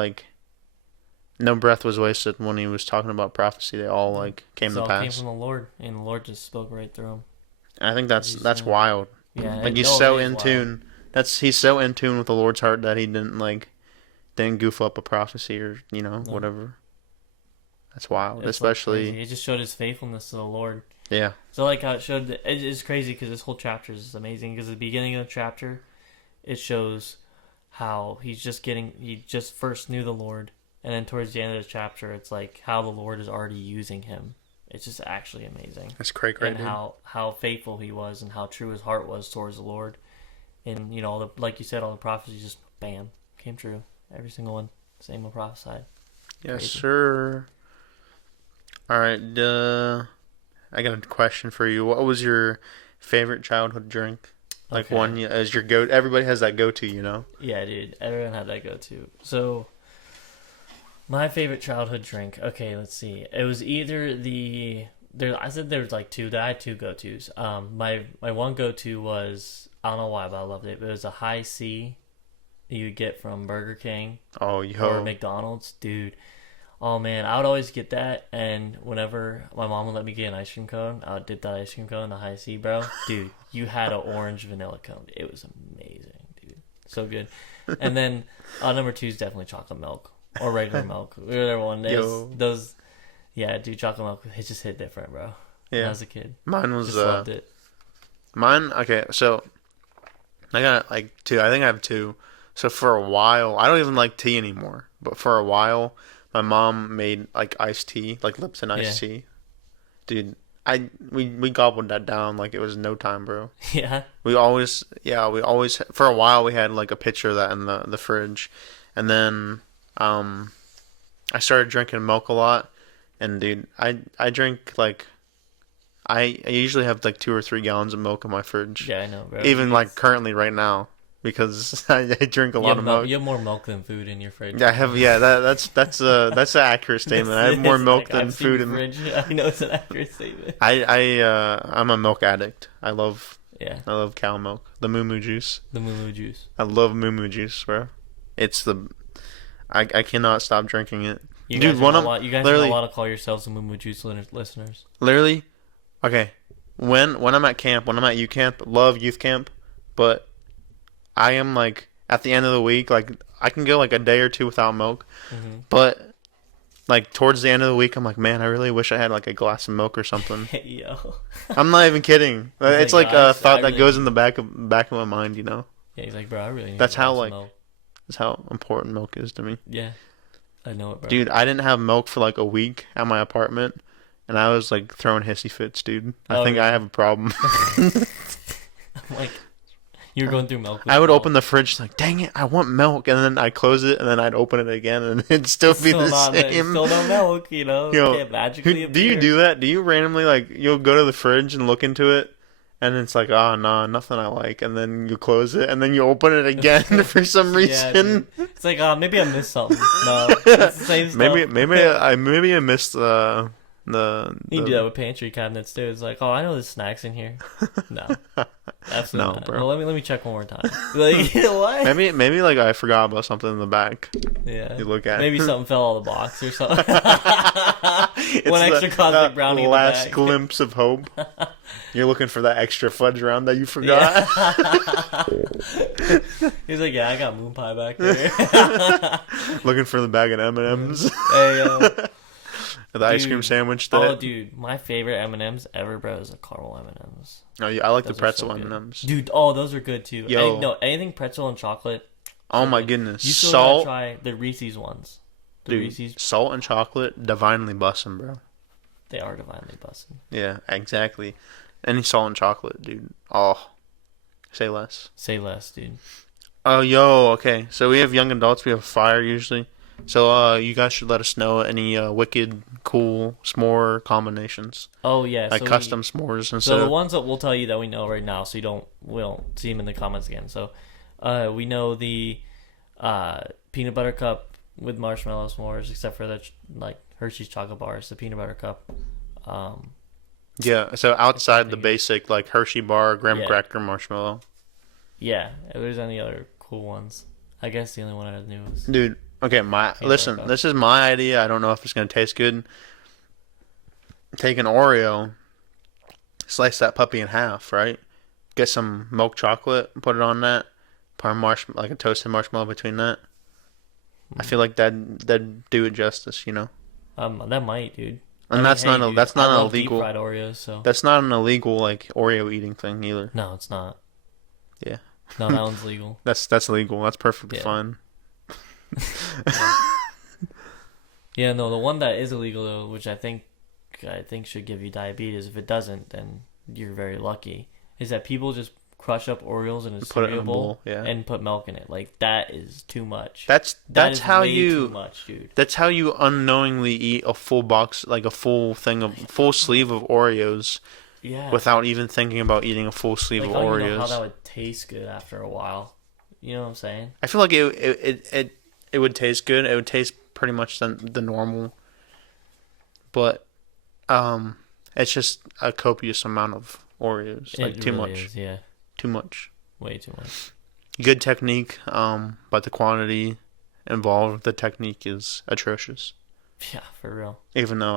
breath was wasted when he was talking about prophecy. They all came It to all came pass. from the Lord, and the Lord just spoke right through him. I think that's wild. Yeah. Like he's so in tune. He's so in tune with the Lord's heart that he didn't goof up a prophecy or whatever. That's wild, especially it just showed his faithfulness to the Lord. yeah. So like how it showed, it's crazy because this whole chapter is amazing. Because at the beginning of the chapter, it shows how he just first knew the Lord, and then towards the end of the chapter, it's like how the Lord is already using him. It's just actually amazing. That's great, And how faithful he was, and how true his heart was towards the Lord, and like you said, all the prophecies just bam came true. Every single one, Samuel prophesied. Yes, Crazy. sir. All right, I got a question for you. What was your favorite childhood drink? Like Okay. one as your go. Everybody has that go-to, Yeah, dude. Everyone had that go-to. So, my favorite childhood drink. Okay, let's see. It was either I said there was like two. I had two go-tos. My one go-to was, I don't know why, but I loved it. But it was a high C that you would get from Burger King Oh, or yo. McDonald's, dude. Oh man, I would always get that, and whenever my mom would let me get an ice cream cone, I would dip that ice cream cone, the high C, bro. Dude, you had an orange vanilla cone. It was amazing, dude. So good. And then number two is definitely chocolate milk or regular milk. Whatever one is. Yo. Those, yeah, dude, chocolate milk. It just hit different, bro. When I Yeah. was a kid, Mine was just loved it. mine. Okay, so I got like two. I think I have two. So for a while, I don't even like tea anymore. But for a while, my mom made like iced tea, like Lipton iced tea. Dude, we gobbled that down like it was no time, bro. Yeah. We always for a while we had like a pitcher of that in the fridge, and then I started drinking milk a lot, and dude, I drink like I usually have like 2 or 3 gallons of milk in my fridge, Yeah, I know, bro. even like currently right now because I drink a You lot have of milk. You have more milk than food in your fridge. Yeah, I have. Yeah, that's an accurate statement. I have more It's milk like, than I've seen food your in. fridge. I know it's an accurate statement. I'm a milk addict. I love Yeah, cow milk, the moo moo juice. the moo juice. I love moo moo juice, bro. It's I cannot stop drinking it. You Dude, guys one are of not allowed- you guys are literally- not allowed to call yourselves the moo juice listeners. Literally, okay. When I'm at camp, when I'm at youth camp, love youth camp, but I am like at the end of the week, like I can go like a day or two without milk, Mm-hmm. but like towards the end of the week, I'm like, man, I really wish I had like a glass of milk or something. Hey, yo. I'm not even kidding. It's like, like a I thought that really- goes in the back of my mind, you know. Yeah, he's like, bro, I really need That's a glass how, of like- milk. That's how important milk is to me. Yeah, I know it, bro. Dude, I didn't have milk for like a week at my apartment, and I was like throwing hissy fits, dude. I Oh, think I really? have a problem. I'm like, you were going through milk. I would open the fridge like, dang it, I want milk, and then I'd close it, and then I'd open it again, and it'd still be the same. Still no milk, you know. Yo, Can't magically do you appear. do that? Do you randomly like you'll go to the fridge and look into it, and it's like, oh no, nothing I like, and then you close it, and then you open it again for some Yeah, reason. dude. It's like, maybe I missed something. No, it's the same stuff. maybe I missed the You can do that with pantry cabinets too. It's like, oh, I know there's snacks in here. No, absolutely No, not. bro. Well, let me check one more time. Like, what? maybe like I forgot about something in the back. Yeah. You look at Maybe it. something fell out of the box or something. It's One extra cosmic the brownie in the last bag. glimpse of hope. You're looking for that extra fudge round that you forgot. He's like, yeah, I got moon pie back there. Looking for the bag of M&Ms. Hey, The ice Dude. cream sandwich. oh, dude, my favorite M&Ms ever, bro, is the caramel M&Ms. Oh, yeah, I like Those the are pretzel so good. M&Ms. Dude, oh, those are good too. Yo. No, anything pretzel and chocolate. Oh my You goodness, still gotta salt, try the Reese's ones. The dude, Reese's, salt and chocolate, divinely bussin', bro. they are divinely busting. Yeah, exactly. Any salt and chocolate, dude. Oh, say less. Say less, dude. Oh, yo, okay. So we have young adults. We have fire usually. So you guys should let us know any wicked, cool s'more combinations, Oh yeah, like so custom s'mores and So the stuff. ones that we'll tell you that we know right now, so we don't see them in the comments again. So, we know the peanut butter cup with marshmallow s'mores, except for the like Hershey's chocolate bars, the peanut butter cup. Yeah. So outside the basic like Hershey bar, graham Yeah. cracker, marshmallow. Yeah, if there's any other cool ones, I guess the only one I knew was Dude, okay, listen, butter cup. this is my idea. I don't know if it's gonna taste good. Take an Oreo, slice that puppy in half, right? Get some milk chocolate, put it on that, put like a toasted marshmallow between that. I feel like that'd do it justice, you know. that might, dude. And that's hey, not dude, that's I not love illegal. deep fried Oreos, so That's not an illegal like Oreo eating thing either. no, it's not. Yeah. No, that one's legal. That's legal. That's perfectly Yeah. fine. Yeah, no, the one that is illegal though, which I think should give you diabetes. If it doesn't, then you're very lucky. Is that people just crush up Oreos in a Put it in cereal a bowl, yeah. and put milk in it? Like that is too much. That's That is how way you too much, dude. that's how you unknowingly eat a full box, like a full sleeve of Oreos Yeah. without even thinking about eating a full sleeve like of I don't even know how Oreos. that would taste good after a while. You know what I'm saying? I feel like it would taste good. It would taste pretty much the normal, but it's just a copious amount of Oreos, like It too really much, is, yeah. too much. Way too much. Good technique, but the quantity involved, the technique is atrocious. Yeah, for real. Even though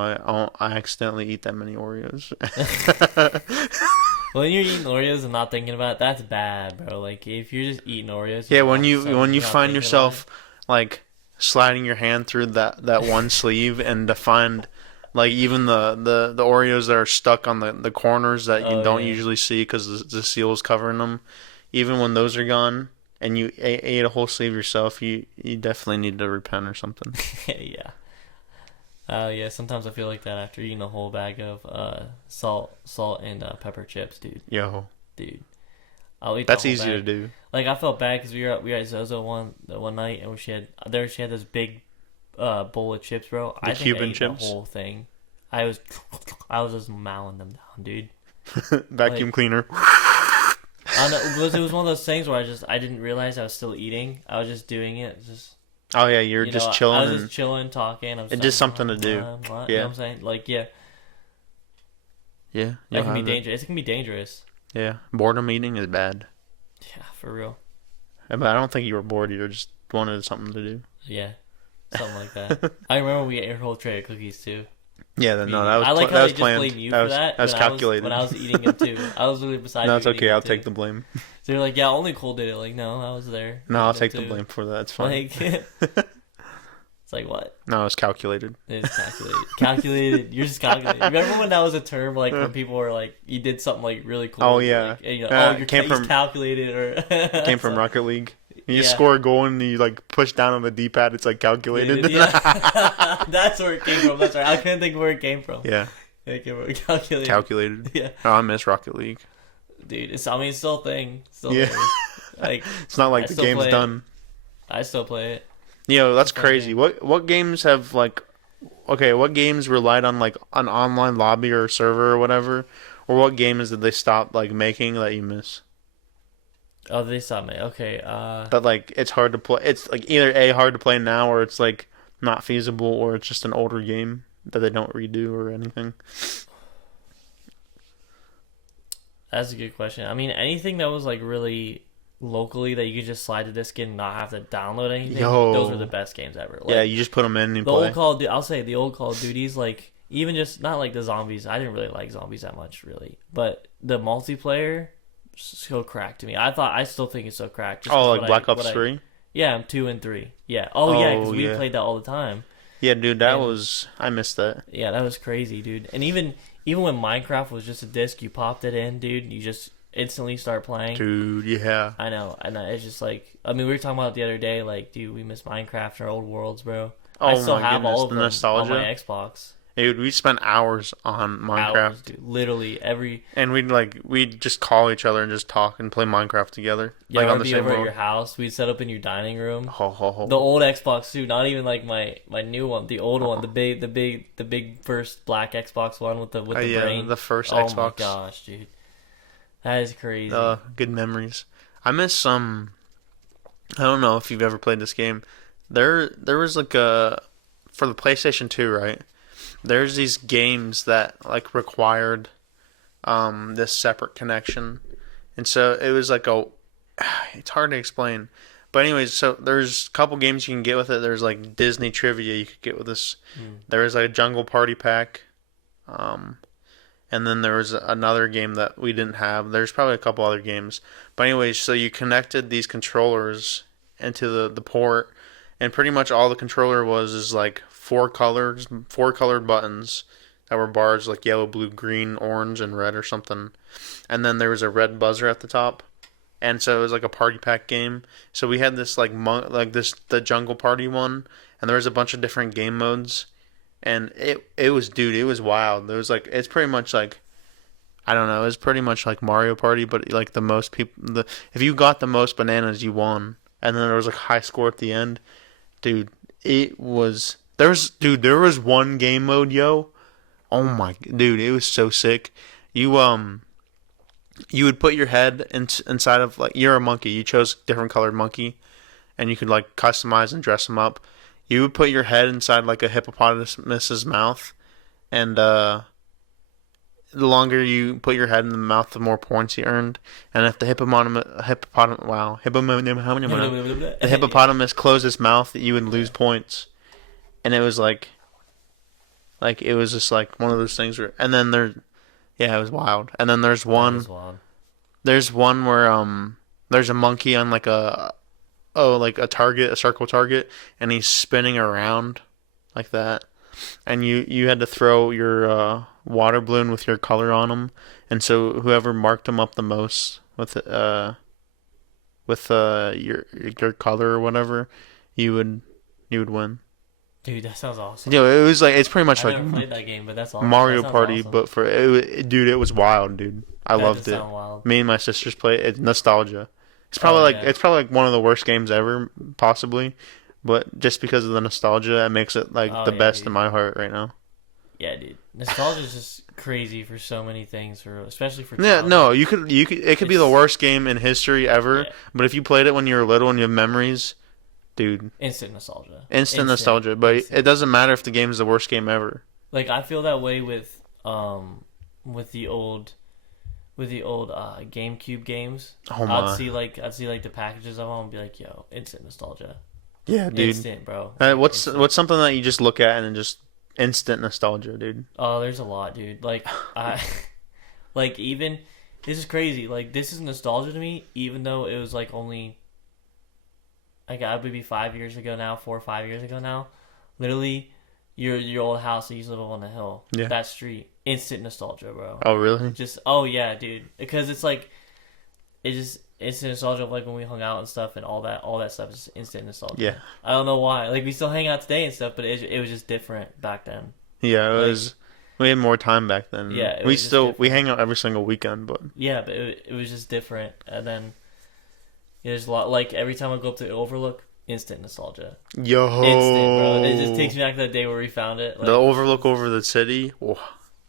I accidentally eat that many Oreos. When you're eating Oreos and not thinking about it, that's bad, bro. Like if you're just eating Oreos. Yeah, all when of a you sudden when you you're not find thinking yourself like sliding your hand through that one sleeve and to find like even the Oreos that are stuck on the corners that you Oh, don't yeah. usually see because the seal is covering them, even when those are gone and you ate a whole sleeve yourself, you definitely need to repent or something. about yeah. Yeah, sometimes I feel like that after eating a whole bag of salt and pepper chips, Yo, dude. I'll eat that's the whole easy to bag. do. Like I felt bad because we were at Zozo one night and she had this big bowl of chips, bro. I think Cuban I ate chips? the whole thing. I was just mowing them down, dude. Vacuum Like- cleaner. I don't know, it was one of those things where I didn't realize I was still eating. I was just doing it, just Oh yeah, you're you just know, chilling. I was and just chilling, talking. I was It's just something to do. What? You know Yeah. what I'm saying? Like, yeah, yeah, that you'll can be have it. dangerous. It can be dangerous. Yeah, boredom eating is bad. Yeah, for real. But I don't think you were bored. You just wanted something to do. Yeah, something like that. I remember we ate a whole tray of cookies too. Yeah, no, that was I like that how was they planned. just blame you that for was, that. That was when calculated. when I was eating them too. I was really beside No, you. it's okay. eating I'll them, take too. the blame. So you're like, yeah, only Cole did it. Like, no, I was there. No, I'll Eating take them the too. blame for that. It's fine. Like, it's like what? No, it's calculated. It is calculated. Calculated. You're just calculated. Remember when that was a term? Like when people were like, you did something like really cool. Oh, yeah. Like, and, you know, Yeah, oh, you're came from- calculated or Came from Rocket League. You just Yeah. score a goal and you like push down on the D-pad. It's like calculated. Yeah. That's where it came from. That's right. I couldn't think of where it came from. Yeah, It came from calculated. calculated. Yeah, Oh, I miss Rocket League. dude. It's still a thing. Still Yeah. there. Like It's not I like the still game's play it. done. I still play it. Yo, that's fun crazy. game. What games have like, okay, what games relied on like an online lobby or server or whatever, or what games did they stop like making that you miss? Oh, they stopped me. Okay. That like it's hard to play. It's like either A, hard to play now, or it's like not feasible, or it's just an older game that they don't redo or anything. That's a good question. I mean, anything that was like really locally that you could just slide the disc in and not have to download anything. Yo. Those were the best games ever. Like, Yeah, you just put them in and the play. old Call of Duty. I'll say the old Call of Duties, like even just not like the zombies. I didn't really like zombies that much, really. But the multiplayer, so cracked to me. I still think it's so cracked. just Oh, 'cause like what Black what Ops 3? Yeah, I'm 2 and 3. Yeah. Oh, yeah, because Oh, we yeah. played that all the time. Yeah, dude, that And- was I missed that. Yeah, that was crazy, dude. And even when Minecraft was just a disc, you popped it in, dude. You just instantly start playing. Dude, yeah. I know, and it's just like I mean, we were talking about it the other day. Like, dude, we miss Minecraft and our old worlds, bro. I Oh still my have goodness, all of the them nostalgia. on my Xbox. Dude, we spent hours on Minecraft. Hours, dude. Literally every. And we'd just call each other and just talk and play Minecraft together. Yeah, like I'd on the be same over at world. your house. We'd set up in your dining room. Ho, ho, ho. The old Xbox too, not even like my new one, the old one, the big first black Xbox one with the Yeah, brain. the first Oh Xbox. my gosh, dude, that is crazy. Good memories. I miss some. I don't know if you've ever played this game. There was like a for the PlayStation 2, right? There's these games that like required this separate connection, and so it was like a. It's hard to explain, but anyways, so there's a couple games you can get with it. There's like Disney Trivia you could get with this. There was like a Jungle Party Pack, and then there was another game that we didn't have. There's probably a couple other games, but anyways, so you connected these controllers into the port, and pretty much all the controller was is like four colored buttons that were bars like yellow, blue, green, orange, and red or something, and then there was a red buzzer at the top. And so it was like a party pack game. So we had this the Jungle Party one, and there was a bunch of different game modes, and it was wild. It was like it's pretty much like I don't know, it was pretty much like Mario Party, but like the most people if you got the most bananas, you won, and then there was like high score at the end, dude. There was one game mode, yo. Oh my, dude, it was so sick. You would put your head inside of like you're a monkey. You chose a different colored monkey, and you could like customize and dress them up. You would put your head inside like a hippopotamus's mouth, and the longer you put your head in the mouth, the more points you earned. And if the hippopotamus closed its mouth, you would lose points. And it was like it was just like one of those things where, and then yeah, it was wild. And then there's one. That was wild. There's one where there's a monkey on like a circle target, and he's spinning around like that, and you had to throw your water balloon with your color on him, and so whoever marked him up the most with your color or whatever, you would win. Dude, that sounds awesome. You know, it was like it's pretty much I like never played that game, but that's awesome. Mario That sounds Party, awesome. but for dude, it was wild, dude. I That loved does it. sound wild. Me and my sisters played it. It's nostalgia. It's probably yeah. it's probably like one of the worst games ever, possibly, but just because of the nostalgia, it makes it like the best dude. in my heart right now. Yeah, dude. Nostalgia is just crazy for so many things, especially for Yeah, childhood. no, you could it could be the It's- worst game in history ever, Yeah. but if you played it when you were little and you have memories, dude, Instant nostalgia. instant nostalgia. But it doesn't matter if the game is the worst game ever. Like I feel that way with the old GameCube games. Oh my, I'd see like the packages of them and be like, yo, instant nostalgia. yeah, dude. Instant, bro. What's Instant. something that you just look at and just instant nostalgia, dude? Oh, there's a lot, dude. Like I like even this is crazy. Like this is nostalgia to me, even though it was like only like I would be 5 years ago now, 4 or 5 years ago now. Literally, your old house that you used to live on the hill. Yeah. That street. Instant nostalgia, bro. Oh, really? Just oh yeah, dude. Because it's like it just instant nostalgia of like when we hung out and stuff and all that stuff is instant nostalgia. Yeah, I don't know why. Like we still hang out today and stuff, but it was just different back then. yeah. It Like- was. We had more time back then. Yeah, it we was just still different. hang out every single weekend, but Yeah, but it was just different. And then there's a lot like every time I go up to Overlook, instant nostalgia. yo, Instant, bro. It just takes me back to that day where we found it. Like, the overlook over the city. Oh,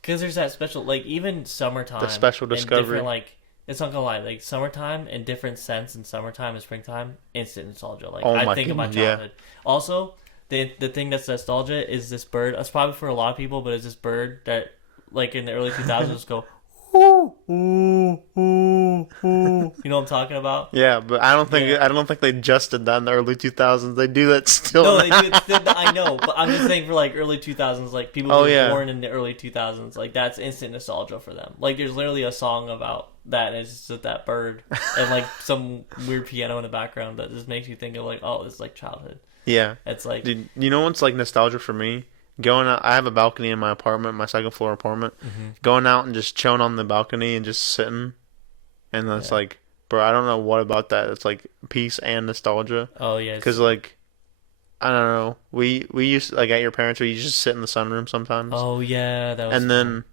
because there's that special, like even summertime. The special and discovery. different, like it's not gonna lie, like summertime and different scents in summertime and springtime, instant nostalgia. Like Oh I my think of my goodness, yeah. childhood. Also, the thing that's nostalgia is this bird. That's probably for a lot of people, but it's this bird that like in the early 2000s go. Ooh, ooh, ooh, ooh. You know what I'm talking about? yeah, but I don't Yeah. think they just did that in the early 2000s. They do that still. No, now. they do it still. I know, but I'm just saying for like early 2000s, like people who Oh, were yeah. born in the early 2000s, like that's instant nostalgia for them. Like there's literally a song about that, and it's just with that bird and like some weird piano in the background that just makes you think of like, oh, it's like childhood. Yeah, It's like, dude. You know what's like nostalgia for me? Going out. I have a balcony in my apartment, my second floor apartment. Going out and just chilling on the balcony and just sitting, and then it's Yeah. like, bro, I don't know what about that. It's like peace and nostalgia. oh yeah, Because like, I don't know. We used like at your parents. We used to sit in the sunroom sometimes. Oh yeah, that was. And then,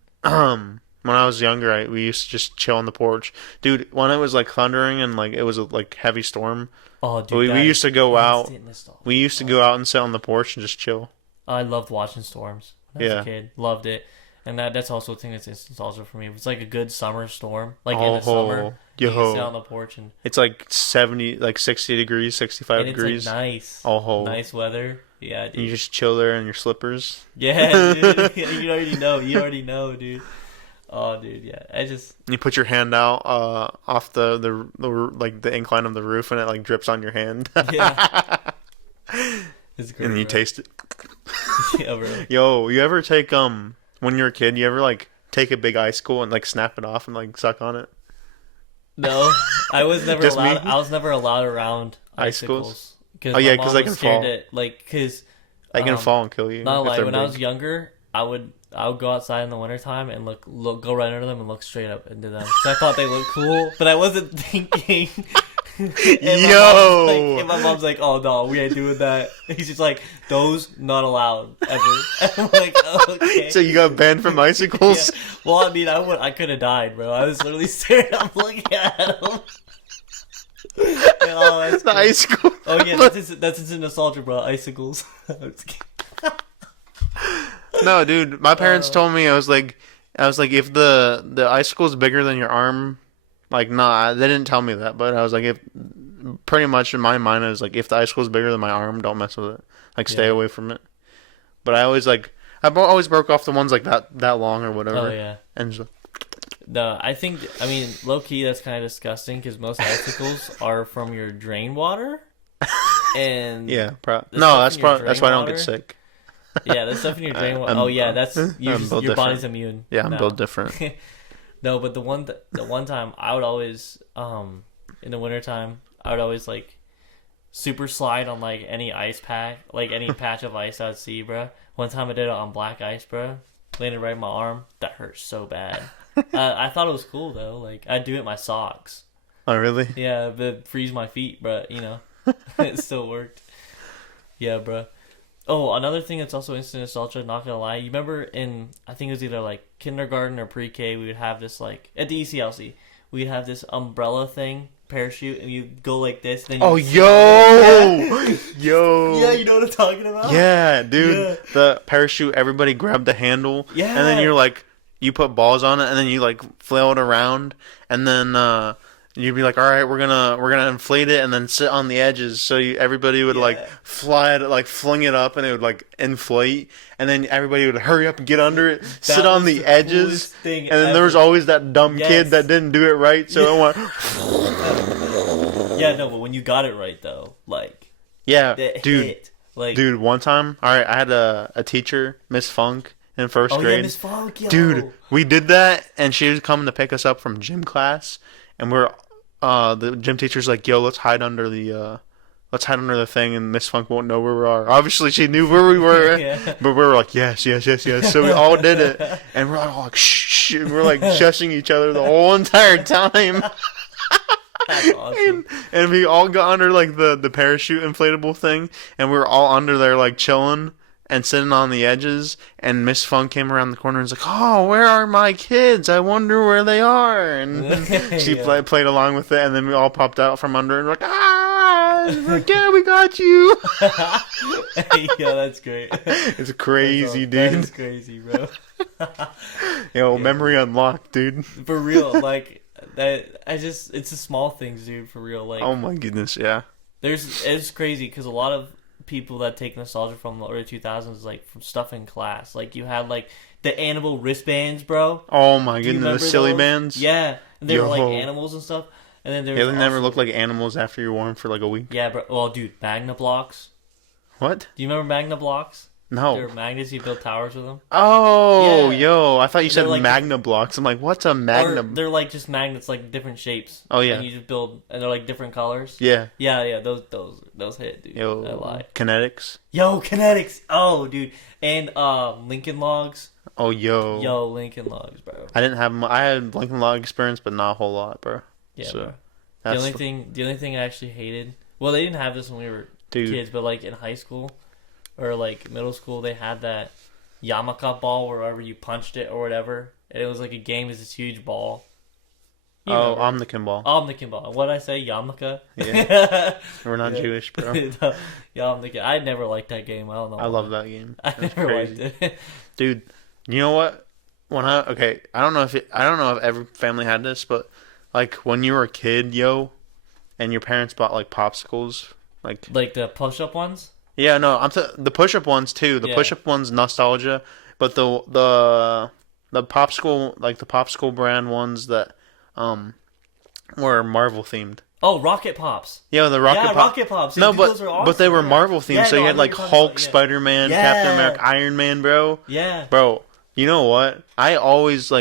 when I was younger, we used to just chill on the porch, dude. When it was like thundering and like it was a like heavy storm, Oh, dude, we that used to go out. instant nostalgia. We used to go out and sit on the porch and just chill. I loved watching storms when I was Yeah. a kid. Loved it, and that's also a thing that's instant nostalgia for me. It's like a good summer storm, like in the summer. You can sit on the porch and It's like 70, like 60 degrees, 65 it's degrees. like nice, Oh, nice weather. Yeah, dude. you just chill there in your slippers. Yeah, dude. You already know. You already know, dude. Oh, dude, yeah. You put your hand out off the like the incline of the roof, and it like drips on your hand. Yeah. It's great. And you bro. taste it. Yeah, bro. Yo, you ever take when you're a kid, you ever like take a big icicle and like snap it off and like suck on it? No, I was never Just allowed. me? I was never allowed around Icicles? Cause Oh, yeah, my 'cause mom they was can scared fall. that, like, cause They can fall and kill you. not if like they're when I was big. younger, I would go outside in the wintertime and go right under them and look straight up into them. So I thought they looked cool, but I wasn't thinking. And my mom's like, "Oh no, we ain't doing that." He's just like, "Those not allowed ever." I'm like, "Okay." So you got banned from icicles? Yeah. Well, I mean, I could have died, bro. I was literally staring. I'm looking at him. Oh, that's The cool. icicle. Oh yeah, that's instant nostalgia, bro. Icicles. I'm just kidding. No, dude. My parents told me I was like, if the icicle is bigger than your arm, like, nah. They didn't tell me that, but I was like, if pretty much in my mind, I was like, if the icicle is bigger than my arm, don't mess with it. Like, stay Yeah. away from it. But I always like, always broke off the ones like that long or whatever. Oh yeah. And just, No, I mean, low key, that's kind of disgusting because most icicles are from your drain water. And yeah, the no, stuff that's in your that's drain why I don't water- get sick. yeah, the stuff in your drain water. I'm- Oh yeah, that's I'm your built body's different. immune. Yeah, I'm No. built different. No, but the one time I would always in the wintertime I would always like super slide on like any ice pack, like any patch of ice I would see, bruh. One time I did it on black ice, bruh. Landed right in my arm. That hurt so bad. I thought it was cool though. Like I'd do it in my socks. Oh, really? Yeah, but freeze my feet, but you know, it still worked. Yeah, bruh. Oh, another thing that's also instant nostalgia, not gonna lie. You remember I think it was either like kindergarten or pre-K, we would have this like, at the ECLC, we'd have this umbrella thing, parachute, and you go like this, then you Oh, sit on it. yo. Yeah, you know what I'm talking about? Yeah, dude. Yeah. The parachute, everybody grabbed the handle. Yeah. And then you're like, you put balls on it, and then you like flail it around, and then you'd be like, all right, we're gonna inflate it, and then sit on the edges, so everybody would like Yeah. fly it, like fling it up, and it would like inflate, and then everybody would hurry up and get under it, sit That on was the the edges, coolest thing and then there was ever. always that dumb Yes. kid that didn't do it right, so it went, Yeah, no, but when you got it right though, like, yeah, it dude. hit. Like, Dude, one time, all right, I had a teacher, Miss Funk, in first oh yeah, grade. Miss Funk, yo. Dude, we did that, and she was coming to pick us up from gym class, and the gym teacher's like, "Yo, let's hide under the thing, and Miss Funk won't know where we are." Obviously, she knew where we were, Yeah. but we were like, "Yes, yes, yes, yes." So we all did it, and we're all like, "Shh," and we're like shushing each other the whole entire time. That's awesome. And we all got under like the parachute inflatable thing, and we were all under there like chilling and sitting on the edges. And Miss Funk came around the corner and was like, "Oh, where are my kids? I wonder where they are." And she Yeah. played along with it, and then we all popped out from under and were like, "Ah!" And we're like, "Yeah, we got you." Yeah, that's great. It's crazy, That dude. is crazy, bro. Yo, memory unlocked, dude. For real, like that. It's the small things, dude. For real, like Oh my goodness, yeah. it's crazy because a lot of people that take nostalgia from the early 2000s is like from stuff in class. Like you had like the animal wristbands, bro. Oh my Do you goodness, remember silly those? bands. Yeah, and they were like Yo. animals and stuff. And then there Yeah, was they never also- look like animals after you're warm for like a week. Yeah, bro. Well, dude, Magna blocks. What? Do you remember Magna blocks? They were No. magnets. You build towers with them. Oh, Yeah. yo! I thought you They're said like- Magna blocks. I'm like, what's a Or Magnum? they're like just magnets, like different shapes. Oh, yeah. And you just build, and they're like different colors. Yeah. Yeah. Those hit, dude. Yo, I lie. kinetics. Yo, kinetics. Oh, dude. And Lincoln Logs. Oh, yo. Yo, Lincoln Logs, bro. I didn't have. I had Lincoln Log experience, but not a whole lot, bro. Yeah, So, bro. The that's only thing I actually hated. Well, they didn't have this when we were Dude. kids, but like in high school or like middle school, they had that Yamaka ball wherever you punched it or whatever. And it was like a game. It's this huge ball. You Oh, remember. Omnikin ball. Omnikin ball. What did I say? Yamaka? Yeah. We're not Yeah. Jewish, bro. Yamaka. I never liked that game. I don't know. I love that game. I It's never crazy. liked it. Dude, you know what? I don't know if every family had this, but like when you were a kid, yo, and your parents bought like popsicles, like Like the push-up ones? yeah, no, the push-up ones too. The Yeah. push-up ones nostalgia, but the popsicle brand ones that were Marvel themed. Oh, Rocket Pops. Yeah, the Rocket Yeah, Pop. Rocket Pops. No, Dude, but those were awesome. but they were Yeah. Marvel themed, Yeah, so no, you I had know what like you're talking Hulk, about, yeah. Spider-Man, Yeah. Captain America, Iron Man, bro. Yeah. Bro, you know what? I always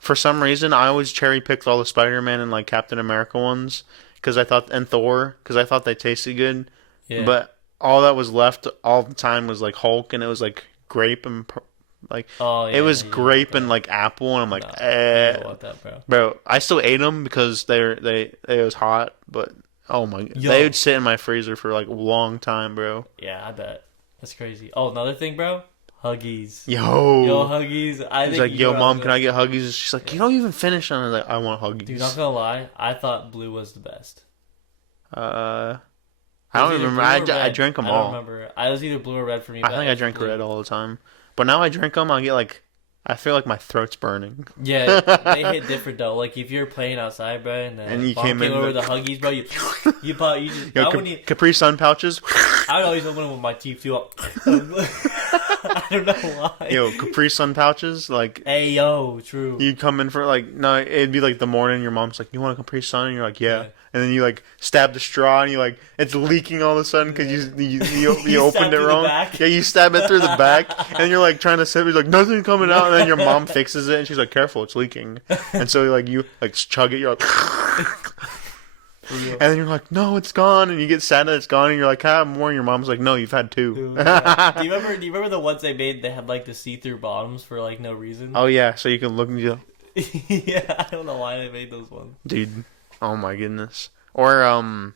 for some reason I always cherry picked all the Spider-Man and like Captain America ones and Thor because I thought they tasted good. Yeah. But all that was left all the time was like Hulk, and it was like grape and like Oh, yeah. it was you grape don't and want like apple, and I'm like, that. No, you don't want that, bro. bro. I still ate them because it was hot, but oh my, Yo. they would sit in my freezer for like a long time, bro. Yeah, I bet. That's crazy. Oh, another thing, bro. Huggies. Yo, Yo, Huggies. I he's think like, you yo, were mom, the- can I get Huggies? She's like, you don't even finish them. I was like, I want Huggies. Dude, not gonna lie. I thought blue was the best. I It was don't either remember. blue or I red. drank them I don't all. remember. I was either blue or red for me. I but think it I was drank blue. red all the time. But now I drink them, I get like, I feel like my throat's burning. Yeah, they hit different though. Like if you're playing outside, bro, and then And you mom came in over like- the Huggies, bro, you just. Yo, I wouldn't even- Capri Sun pouches. I would always open them with my teeth too. I don't know why. Yo, Capri Sun pouches. Like, Hey yo, true. you come in for like, no, it'd be like the morning. Your mom's like, you want a Capri Sun? And you're like, yeah. Yeah. And then you like stab the straw, and you like it's leaking all of a sudden because you You opened stabbed it through the wrong. back. Yeah, you stab it through the back, and you're like trying to sip. You're like nothing's coming out, and then your mom fixes it, and she's like, careful, it's leaking. And so like you like chug it, you're like. And then you're like, no, it's gone, and you get sad that it's gone, and you're like, have more. And your mom's like, no, you've had two. Yeah. Do you remember the ones they made? They had like the see-through bottoms for like no reason. Oh yeah, so you can look and you, Yeah, I don't know why they made those ones. dude. Oh my goodness. Or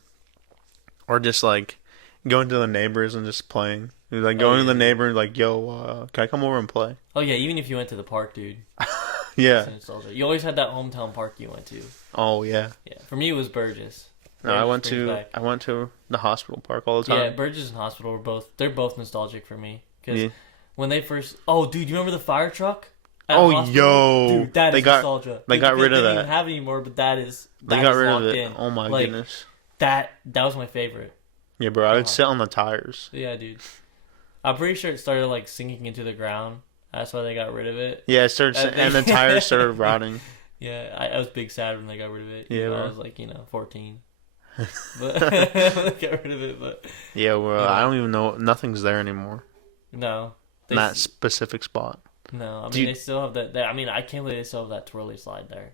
just like going to the neighbors and just playing. Like going to the neighbor and like, yo, can I come over and play? Oh yeah, even if you went to the park, dude. Yeah. It's nostalgia. You always had that hometown park you went to. Oh yeah. Yeah, for me it was Burgess. No, I went Burgess brings to back- the hospital park all the Yeah, time. Burgess and Hospital were both nostalgic for me because Yeah. when they first. Oh, dude, you remember the fire truck? at Oh, Hospital? yo. Dude, that They is got- nostalgia. they got rid of They don't that. even have it anymore, but that is. They that got is rid of locked it. in. Oh my Like, goodness. That was my favorite. Yeah, bro. I would Oh. sit on the tires. Yeah, dude. I'm pretty sure it started like sinking into the ground. That's why they got rid of it. Yeah, it started, and the tires started rotting. Yeah, I was big sad when they got rid of it. Yeah, I bro. was like 14. But they got rid of it. But Yeah, well, Yeah. I don't even know. Nothing's there anymore. no, In that specific spot. no. I mean, Dude. they still have that. I mean, I can't believe they still have that twirly slide there.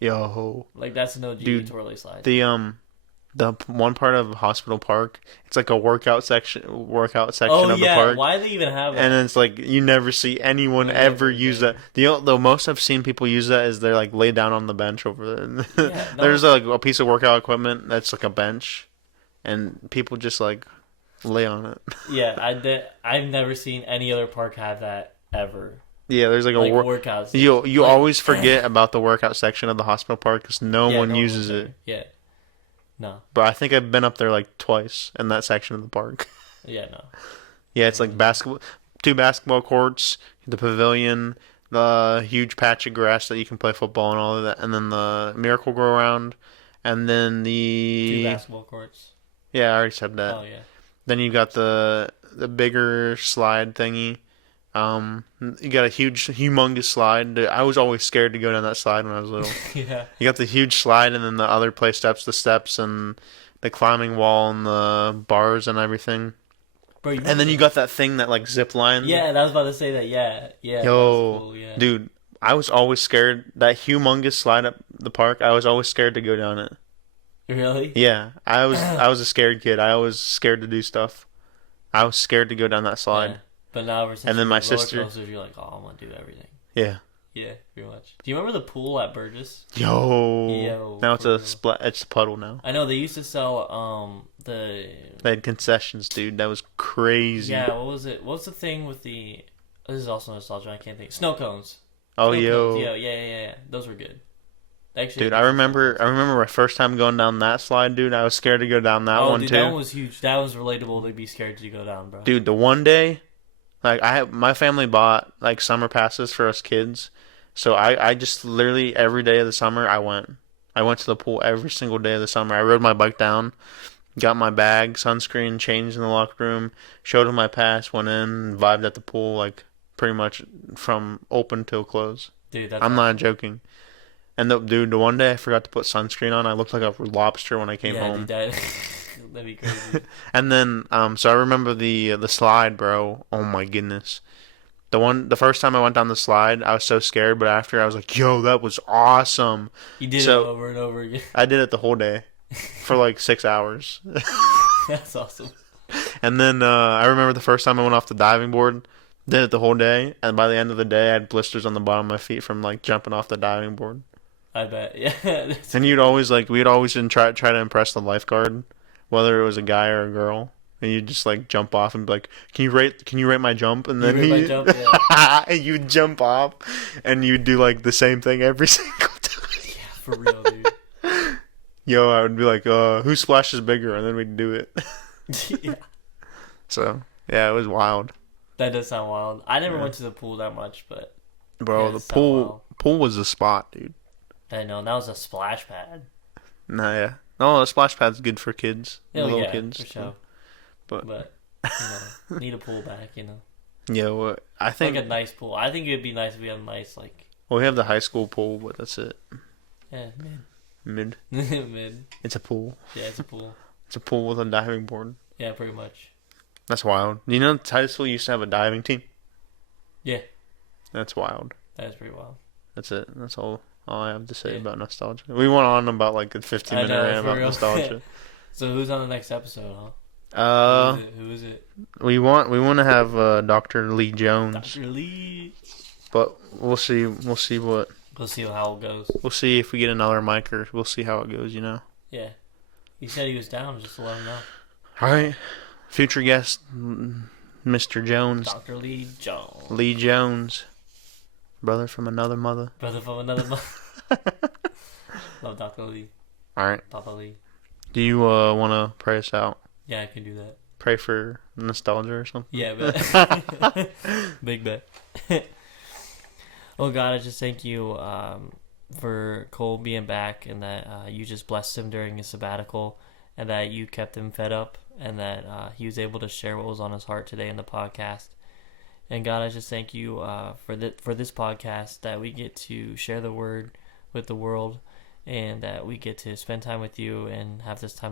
Yo, Like that's an OG Dude, twirly slide. the one part of Hospital Park, it's like a workout section of Oh the yeah, park. why do they even have that? And it's like you never see anyone Yeah, ever never, use yeah. that. The most I've seen people use that is they're like lay down on the bench over there. Yeah, no. There's like a piece of workout equipment that's like a bench, and people just like lay on it. Yeah, I've never seen any other park have that ever. Yeah, there's like a Like work. workouts. You Like- always forget about the workout section of the hospital park because no Yeah, one no uses there. it. Yeah. No. But I think I've been up there like twice in that section of the park. Yeah, no. Yeah, it's like two basketball courts, the pavilion, the huge patch of grass that you can play football and all of that, and then the Miracle Grow Round, and then Two the basketball courts. yeah, I already said that. Oh yeah. Then you got the bigger slide thingy. You got a humongous slide. I was always scared to go down that slide when I was little. Yeah. You got the huge slide, and then the other play steps, the steps, and the climbing wall, and the bars and everything. Bro, And then you got that thing that like zip line. Yeah, and I was about to say that. Yeah. Yeah. Yo, that's cool, yeah. dude, I was always scared. That humongous slide up the park, I was always scared to go down it. Really? Yeah, I was a scared kid. I was scared to do stuff. I was scared to go down that slide. Yeah. But now ever since And then you my do roller sister- coasters, you're like, oh, I'm gonna do everything. Yeah. Yeah, pretty much. Do you remember the pool at Burgess? Yo. Now it's for a real. it's a puddle now. I know they used to sell the They had concessions, dude. That was crazy. yeah. What was it? What's the thing with the? This is also nostalgia. I can't think. Snow cones. Oh, Snow yo. cones. Yeah. Those were good. Actually, Dude, I remember my first time going down that slide, dude. I was scared to go down that one dude, too. that one was huge. That was relatable to be scared to go down, bro. Dude, the one day, like my family bought like summer passes for us kids, so I just literally every day of the summer I went to the pool every single day of the summer. I rode my bike down, got my bag, sunscreen, changed in the locker room, showed them my pass, went in, vibed at the pool like pretty much from open till close. Dude, that's I'm awesome. not joking. And the one day I forgot to put sunscreen on. I looked like a lobster when I came home. Dude, that'd be crazy. And then, so I remember the slide, bro. Oh my goodness. The first time I went down the slide, I was so scared, but after I was like, "Yo, that was awesome." You did So- it over and over again. I did it the whole day, for like 6 hours. That's awesome. And then I remember the first time I went off the diving board, did it the whole day, and by the end of the day, I had blisters on the bottom of my feet from like jumping off the diving board. I bet. Yeah. And we'd always try to impress the lifeguard, whether it was a guy or a girl. And you'd just like jump off and be like, Can you rate my jump?" And then rate my jump? Yeah. and you'd jump off and you'd do like the same thing every single time. Yeah, for real, dude. Yo, I would be like, who splashes bigger? And then we'd do it. Yeah. So yeah, it was wild. That does sound wild. I never Yeah. went to the pool that much, but Bro, Yeah, the it sound pool was the spot, dude. I know that was a splash pad. Nah, yeah. No, the splash pad's good for kids. Oh little yeah, kids. for sure. But- Need a pool back, Yeah, well, I like think a nice pool. I think it'd be nice if we had a nice we have the high school pool, but that's it. mid. Mid. It's a pool. Yeah, it's a pool. It's a pool with a diving board. Yeah, pretty much. That's wild. You know, high school used to have a diving team. Yeah, That's wild. that is pretty wild. That's it. That's all I have to say Yeah. about nostalgia. We went on about like a 15-minute I know, rant for about real. nostalgia. So who's on the next episode, huh? Who is it? We want to have Dr. Lee Jones, Dr. Lee. but we'll see. We'll see what. We'll see how it goes. We'll see if we get another mic or we'll see how it goes. You know. Yeah. He said he was down, just to let him know. All right. Future guest, Mr. Jones, Dr. Lee Jones. Lee Jones, brother from another mother. Brother from another mother. Love Dr. Lee. All right. Papa Lee. Do you want to pray us out? Yeah, I can do that. Pray for nostalgia or something? Yeah, bet. Big bet. Oh, God, I just thank you for Cole being back and that you just blessed him during his sabbatical and that you kept him fed up and that he was able to share what was on his heart today in the podcast. And God, I just thank you for this podcast that we get to share the word with the world and that we get to spend time with you and have this time